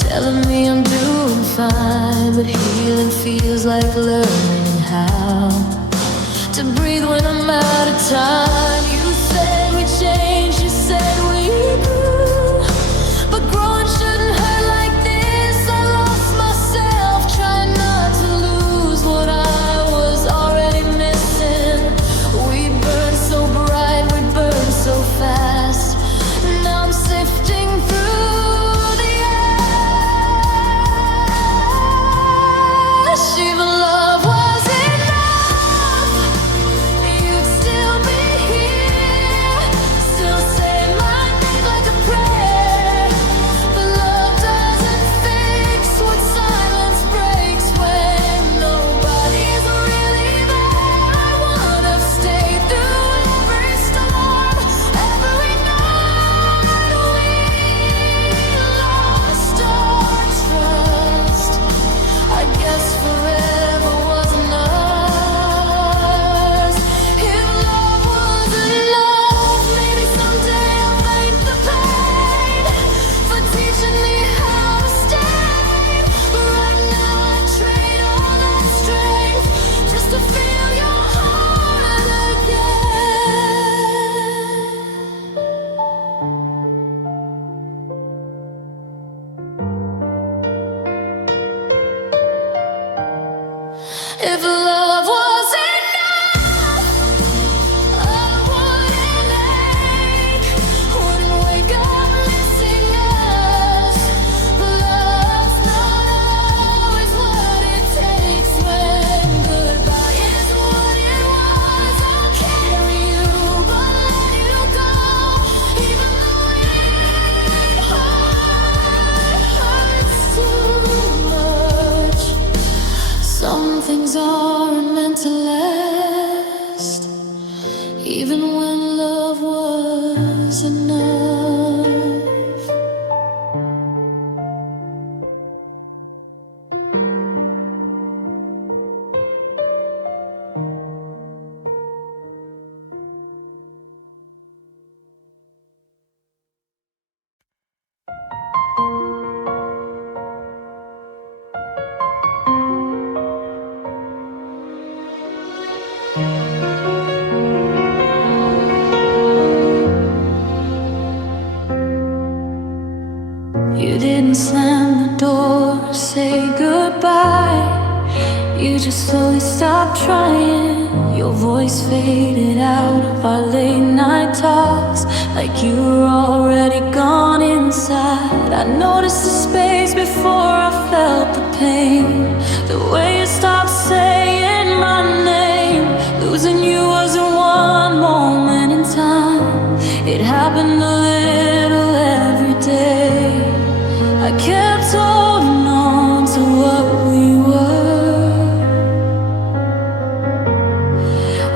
telling me I'm doing fine, but healing feels like learning how to breathe when I'm out of time. You said we changed, you said we grew, but growing shouldn't hurt like this. I lost myself trying not to lose what I was already missing. We burned so bright, we burned so fast. Now I'm sifting through the ash. If love was enough, you'd still be here, still say my name like a prayer. But love doesn't fix what silence breaks when nobody's really there. I would have stayed through every storm, every night we lost our trust. I guess forever wasn't ours. If love was enough, maybe someday I'll thank the pain for teaching me how to stay. But right now I trade all that strength just to feel your heart again. If love was enough, I wouldn't ache, wouldn't wake up missing us. Love's not always what it takes when goodbye is what it was. I'll carry you, but let you go, even though it hurts too much. Some things aren't meant to last, even when love was enough. You didn't slam the door, say goodbye. You just slowly stopped trying. Your voice faded out of our late night talks, like you were already gone inside. I noticed the space before I felt the pain. The way you stopped saying my name. Losing you was a one moment in time. It happened a little every day. I kept holding on to what we were,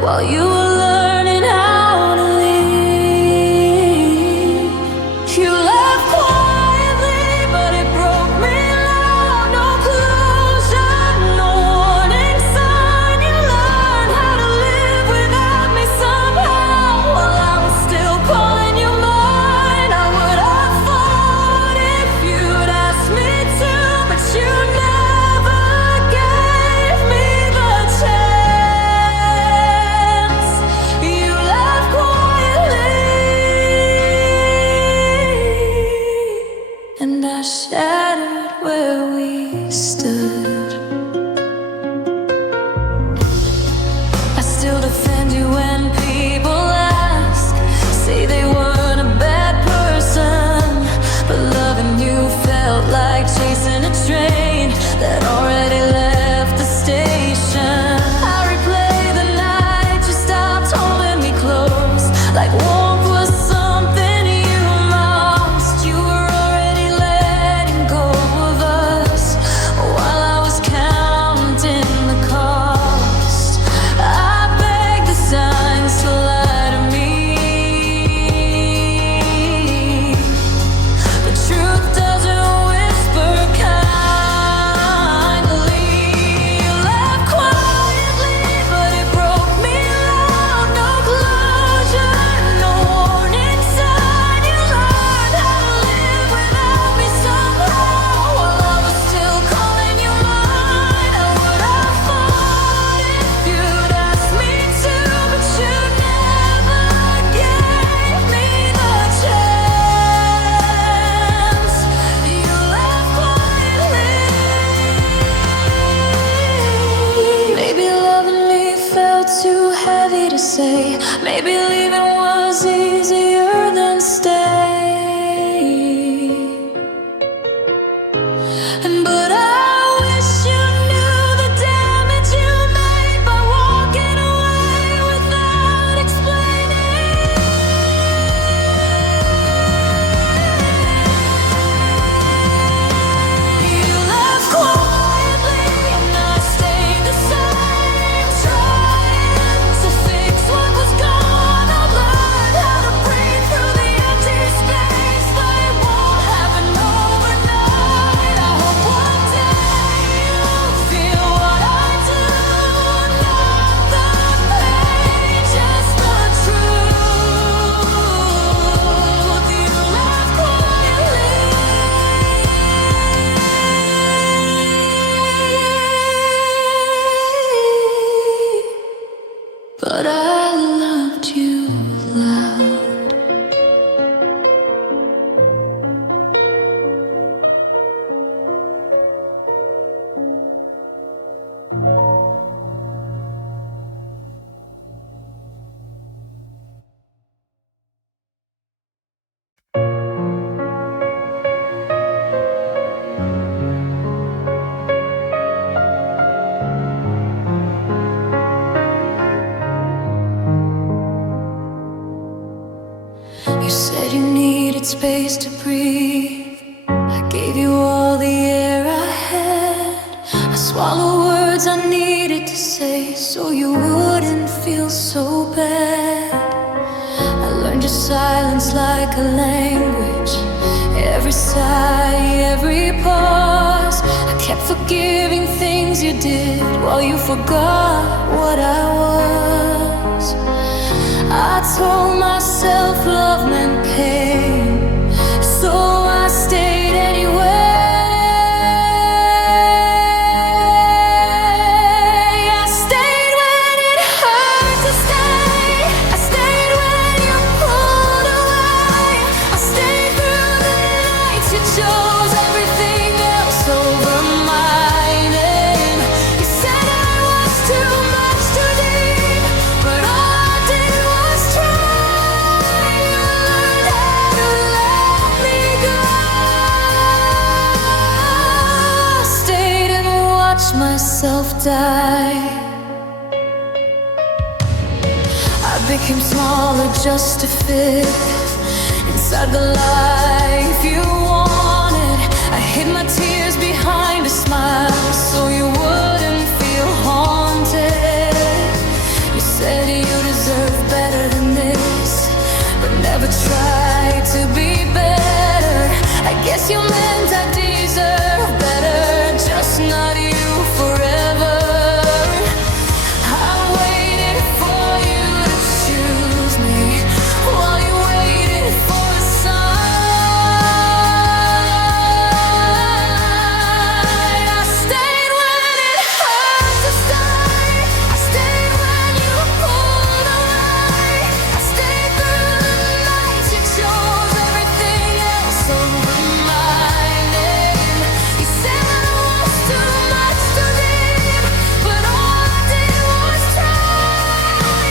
while you were learning how to leave. You left quietly, but it broke me loud. No closure, no warning sign. You learned how to live without me somehow, while I was still calling you mine. I would have fought if you'd asked me to, but you never gave me the chance. You left quietly, and I shattered where we stood. I still defend you when people ask, say they weren't a bad person, but loving you felt like chasing a train that already left the station. I replay the night you stopped holding me close, like warmth was something you lost. You were already letting go of us, while I was counting the cost. I begged the signs to lie to me. The truth doesn't whisper kindly. You left quietly, but it broke me loud. No closure, no warning sign. You learned how to live without me somehow, while I was still calling you mine. I would have fought if you'd asked me to, but you never gave me the chance. You left quietly. Maybe loving me felt too heavy to say. Maybe leaving was easier than staying. But I wish you knew the damage you made by walking away without explaining. You left quietly, and I stayed the same, trying to fix what was gone. I learned how to breathe through the empty space, but it won't happen overnight. I hope one day you'll feel what I do, not the pain, just the truth. You left quietly, but I loved you loud. You said you needed space to breathe. I gave you all the air I had. I swallowed words I needed to say so you wouldn't feel so bad. I learned your silence like a language. Every sigh, every pause. I kept forgiving things you did while you forgot what I was. I told myself love meant pain, so I stayed anyway. I stayed when it hurt to stay. I stayed when you pulled away. I stayed through the nights you chose everything else over my name. You said I was too much, too deep, but all I did was try. You learned how to let me go. myself die. I became smaller just to fit inside the life you wanted. I hid my tears behind a smile so you wouldn't feel haunted. You said you deserve better than this, but never tried to be better. I guess you meant I deserve better, just not you forever. I waited for you to choose me while you waited for a sign. I stayed when it hurt to stay. I stayed when you pulled away. I stayed through the nights you chose everything else over my name. You said I was too much too deep, but all I did was try.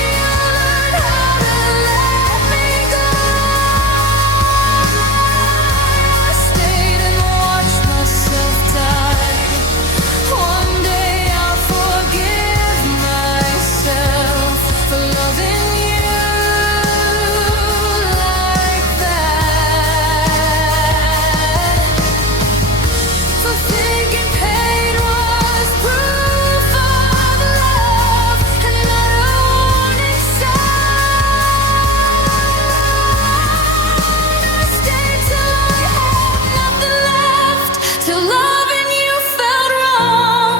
You learned how to let me go. I stayed and watched myself die. One day I'll forgive myself for loving you like that, for thinking pain was proof of love and not a warning sign. I stayed till I had nothing left, till loving you felt wrong.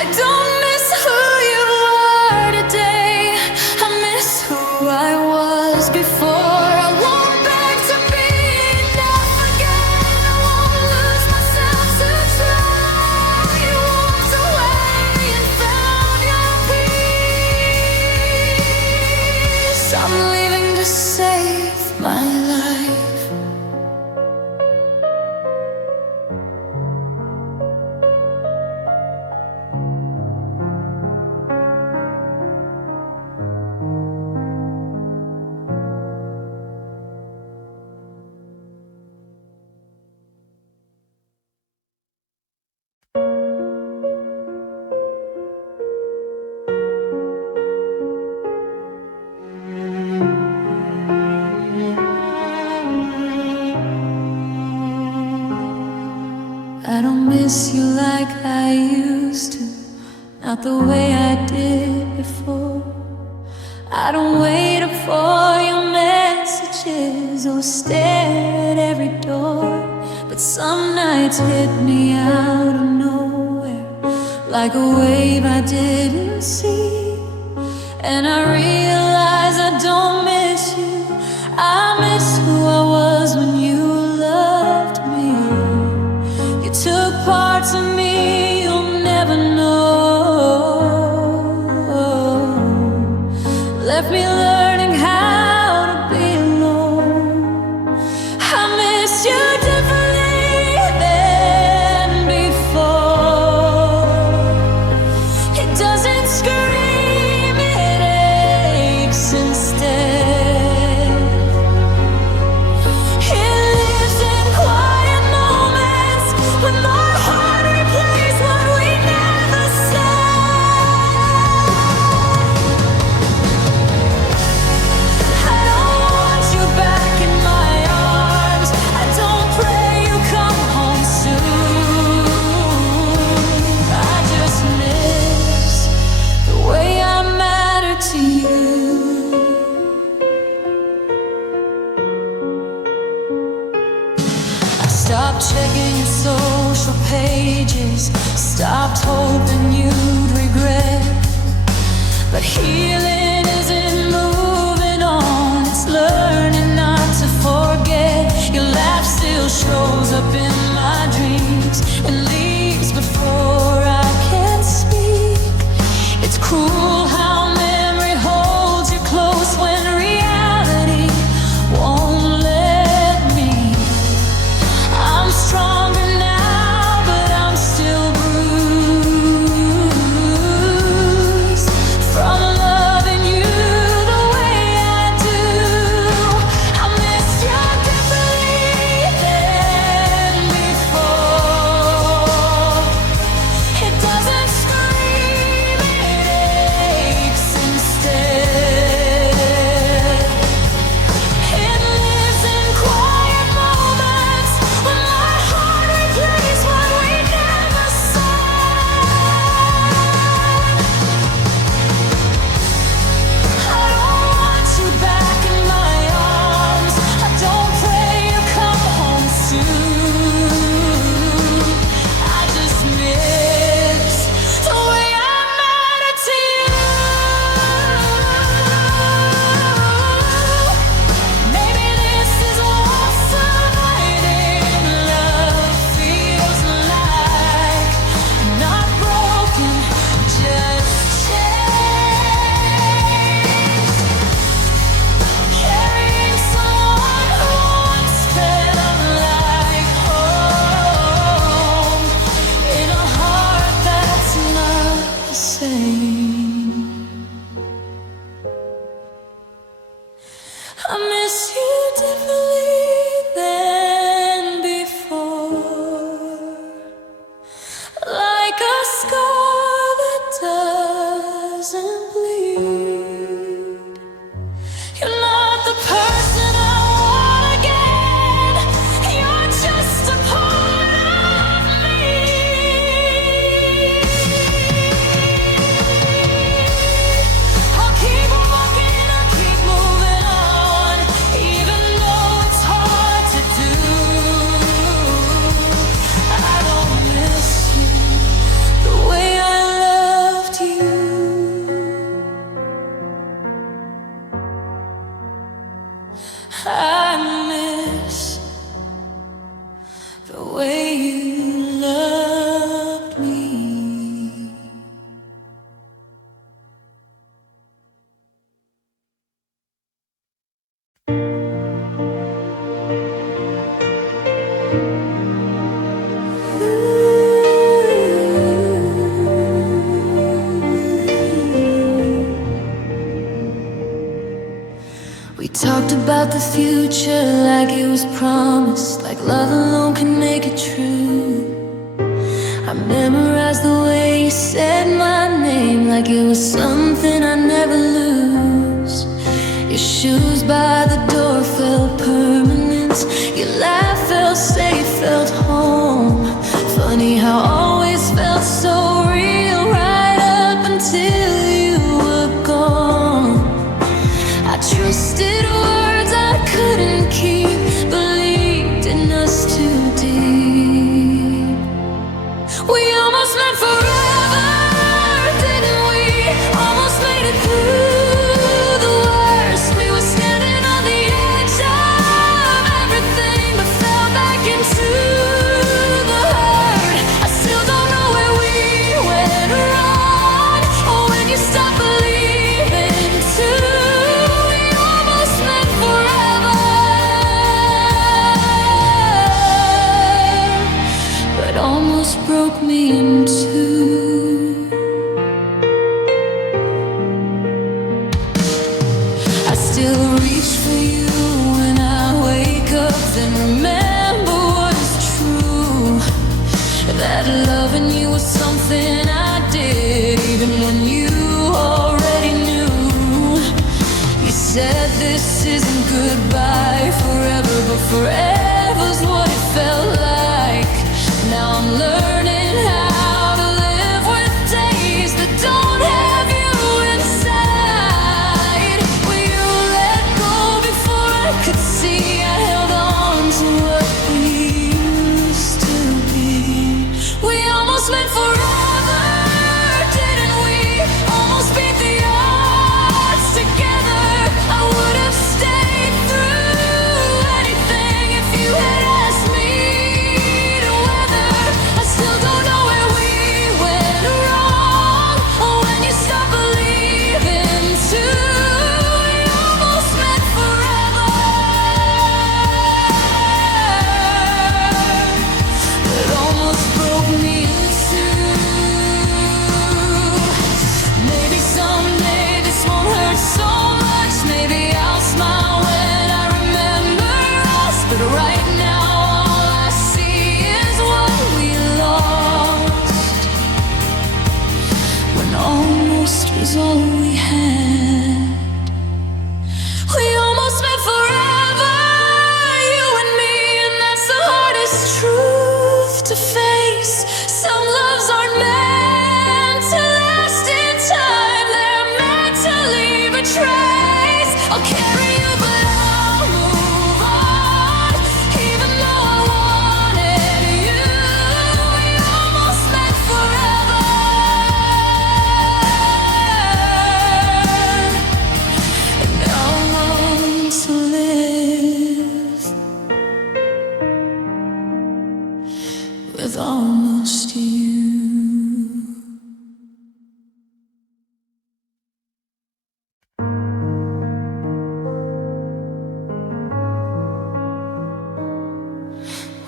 I don't miss who you are today, I miss who I was before. I won't beg to be enough again. I won't lose myself to try. You walked away and found your peace. I'm leaving to save my life. I don't miss you like I used to, not the way I did before. I don't wait up for your messages or stare at every door, but some nights hit me out of nowhere like a wave I didn't see, and I realize I don't miss you. I miss who I was when you loved me. You took parts of me you'll never know, left me learning how to be alone. I miss you differently than before. It doesn't scream, it aches instead. It lives in quiet moments when my heart replays what we never said. I don't want you back in my arms. I don't pray you come home soon. I just miss the way I matter to you. I stopped checking your social pages, stopped hoping you'd regret. But healing isn't moving on, it's learning not to forget. Your laugh still shows up in my dreams and leaves before I can speak. It's cruel how memory holds you close when reality won't let me. I'm stronger now, but I'm still bruised from loving you the way I do. I miss you differently than way you loved me. We talked about the future like it was promised, like love alone can make it true. I memorized the way you said my name like it was something I never lose. Your shoes by the door felt permanent. Your laugh felt safe, felt home. Funny how always felt so real right up until you were gone. I trusted words I couldn't keep, believed in us too deep. We almost meant forever, didn't we? Almost made it through the worst. We were standing on the edge of everything, but fell back into the hurt. I still don't know where we went wrong, or when you stopped believing too. Almost broke me in two. I still reach for you when I wake up, then remember what is true. That loving you was something I did, even when you already knew. You said this isn't goodbye forever, but forever's what it felt like. Now I'm learning how to live with days that don't have you inside. Will you let go before I could see? I held on to what we used to be. We almost meant forever, didn't we? Almost beat the odds together. I would have stayed through anything if you had asked me. I still don't know where we went wrong, or when you stopped believing too. We almost meant forever, it almost broke me in two. Maybe someday this won't hurt so much. Maybe I'll smile when I remember us, but right now all I see is what we lost, when almost was all we had. We almost meant forever, you and me, and that's the hardest truth to face. Some loves aren't meant to last in time, they're meant to leave a trace. I'll carry you, but I'll move on, even though I wanted you. We almost meant forever, and now I long to live with almost you.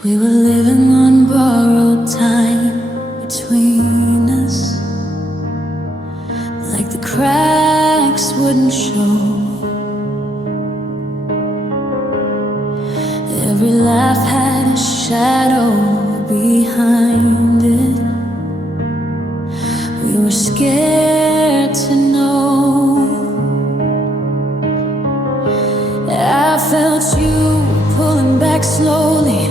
We were living on borrowed time between us, like the cracks wouldn't show. Every laugh had a shadow behind it. We were scared to know. I felt you pulling back slowly,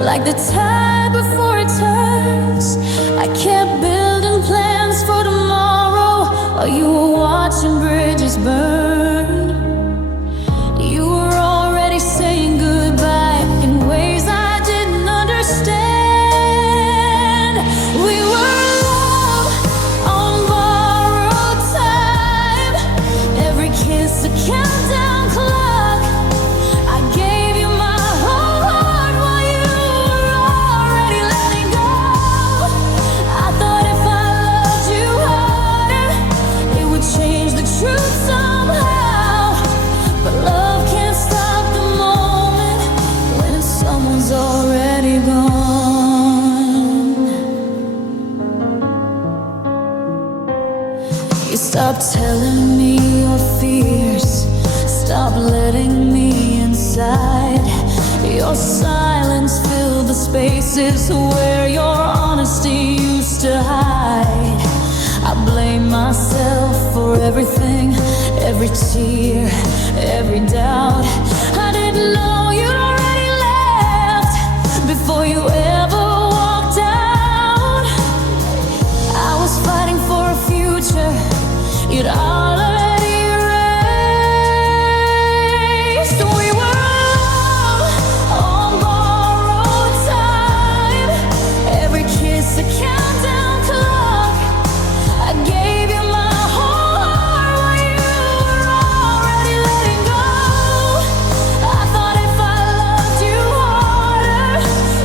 like the tide before it turns. I kept building plans for tomorrow while you were watching bridges burn. You were already saying goodbye in ways I didn't understand. We were love on borrowed time, every kiss a countdown clock. I gave you my whole heart while you were already Stop telling me your fears. Stop letting me inside. Your silence filled the spaces where your honesty used to hide. I blame myself for everything, every tear, every doubt. I didn't know you'd already left before you ever walked out. I was fighting for a future you'd already erased. We were alone on borrowed time. Every kiss a countdown clock. I gave you my whole heart while you were already letting go. I thought if I loved you harder,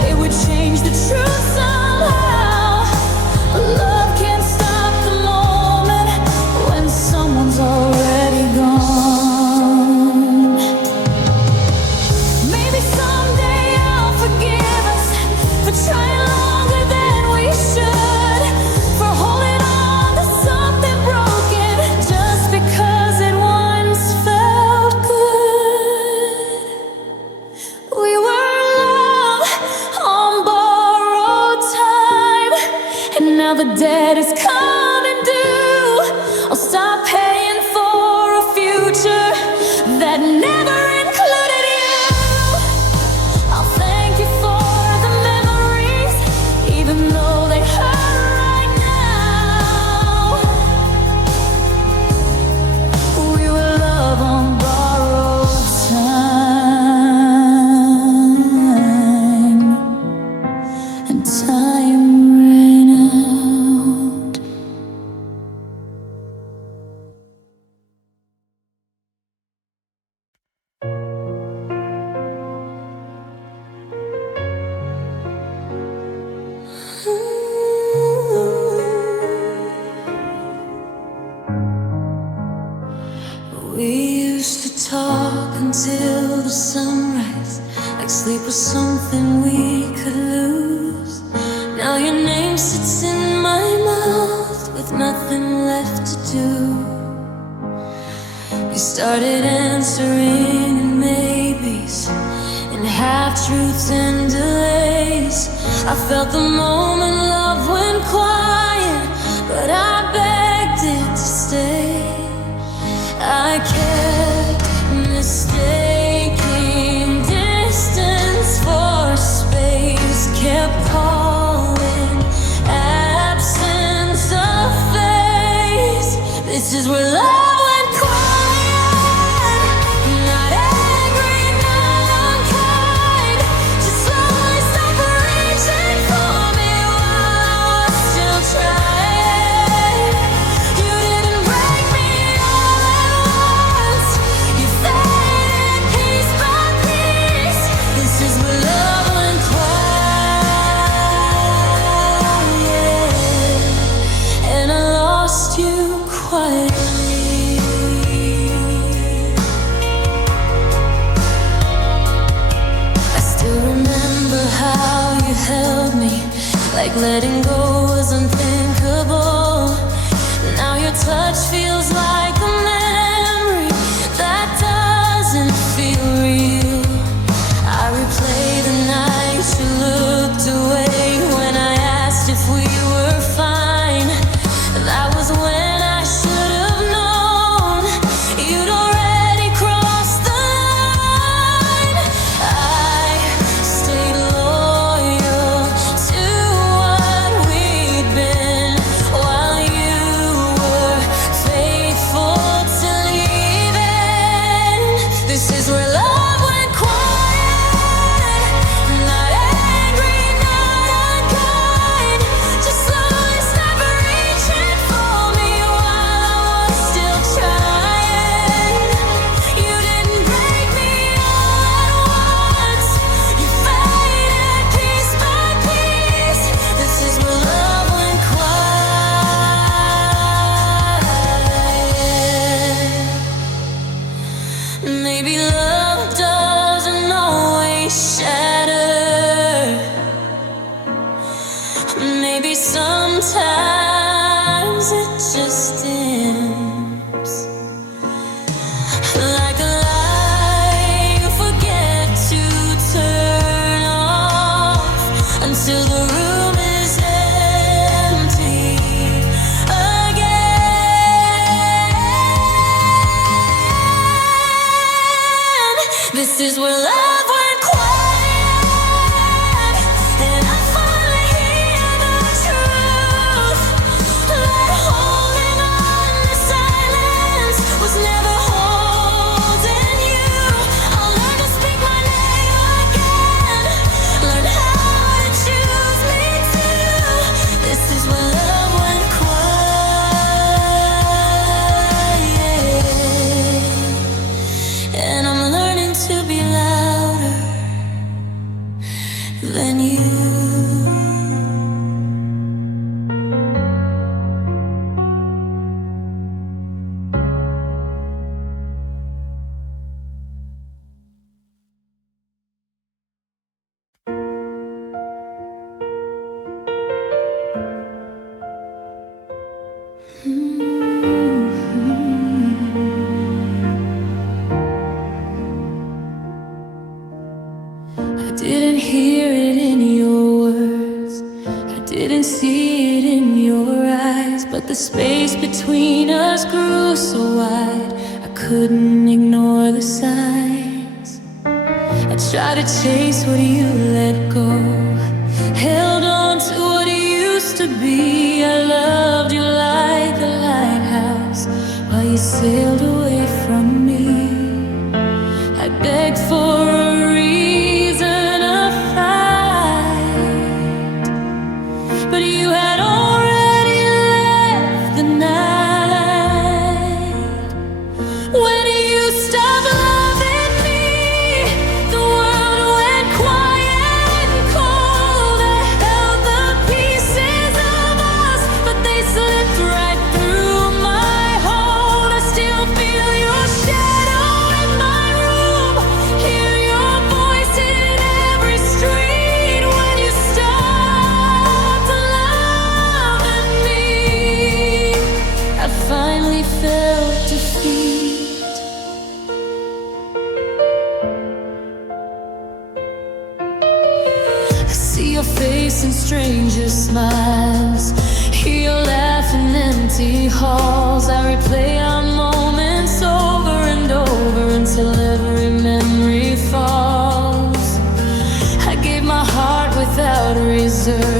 it would change the truth somehow. Love can't stop the moment when someone's already gone. Maybe someday I'll forgive us for trying longer than we should, for holding on to something broken just because it once felt good. We were alone on borrowed time, and now the debt is coming due. I'll stop paying for a future that never included you. I'll thank you for the memories, even though they hurt right now. We were love on borrowed time, and time ran out. We used to talk until the sunrise, like sleep was something we could lose. Now your name sits in my mouth with nothing left to do. You started answering in maybes, in half-truths and delays. I felt the moment love went quiet, but I begged it to stay. I kept mistaking distance for space, kept calling absence a face. This is where love went quiet, not angry, not unkind. Just slowly stop reaching for me while I was still trying. You didn't break me all at once. You faded piece by piece. This is where love went quiet, and I lost you quietly. I still remember how you held me, like letting go was unthinkable. Now your touch feels like a memory that doesn't feel real. I replay the night you looked away when I asked if we were fine. That was when I should have known you'd already crossed the line. I stayed loyal to what we'd been, while you were faithful to leaving. This is where love went quiet, not angry, not unkind. Just slowly stop reaching for me while I was still trying. You didn't break me all at once. You faded piece by piece. This is where love went quiet. Maybe love doesn't always shatter. Maybe sometimes it just ends. until the room is empty again. This is where love went quiet, and I finally hear the truth. That holding on to silence was never holding you. I'll learn to speak my name again, learn how to choose me too. This is where love went quiet, and I'm learning to be louder than you. I didn't hear it in your words, I didn't see it in your eyes, but the space between us grew so wide, I couldn't ignore the signs. I tried to chase what you let go, held on to what used to be. I loved you like a lighthouse while you sailed away from me. I begged for a reason to fight, but you had already left the night. When you stopped loving me, the world went quiet and cold. I held the pieces of us, but they slipped right through my hold. I still feel your shadow in my room, hear your voice in every street. When you stopped loving me, I finally felt defeat. I see your face in stranger smiles, hear your laugh in empty halls. I replay our moments over and over until every memory falls. I gave my heart without reserve,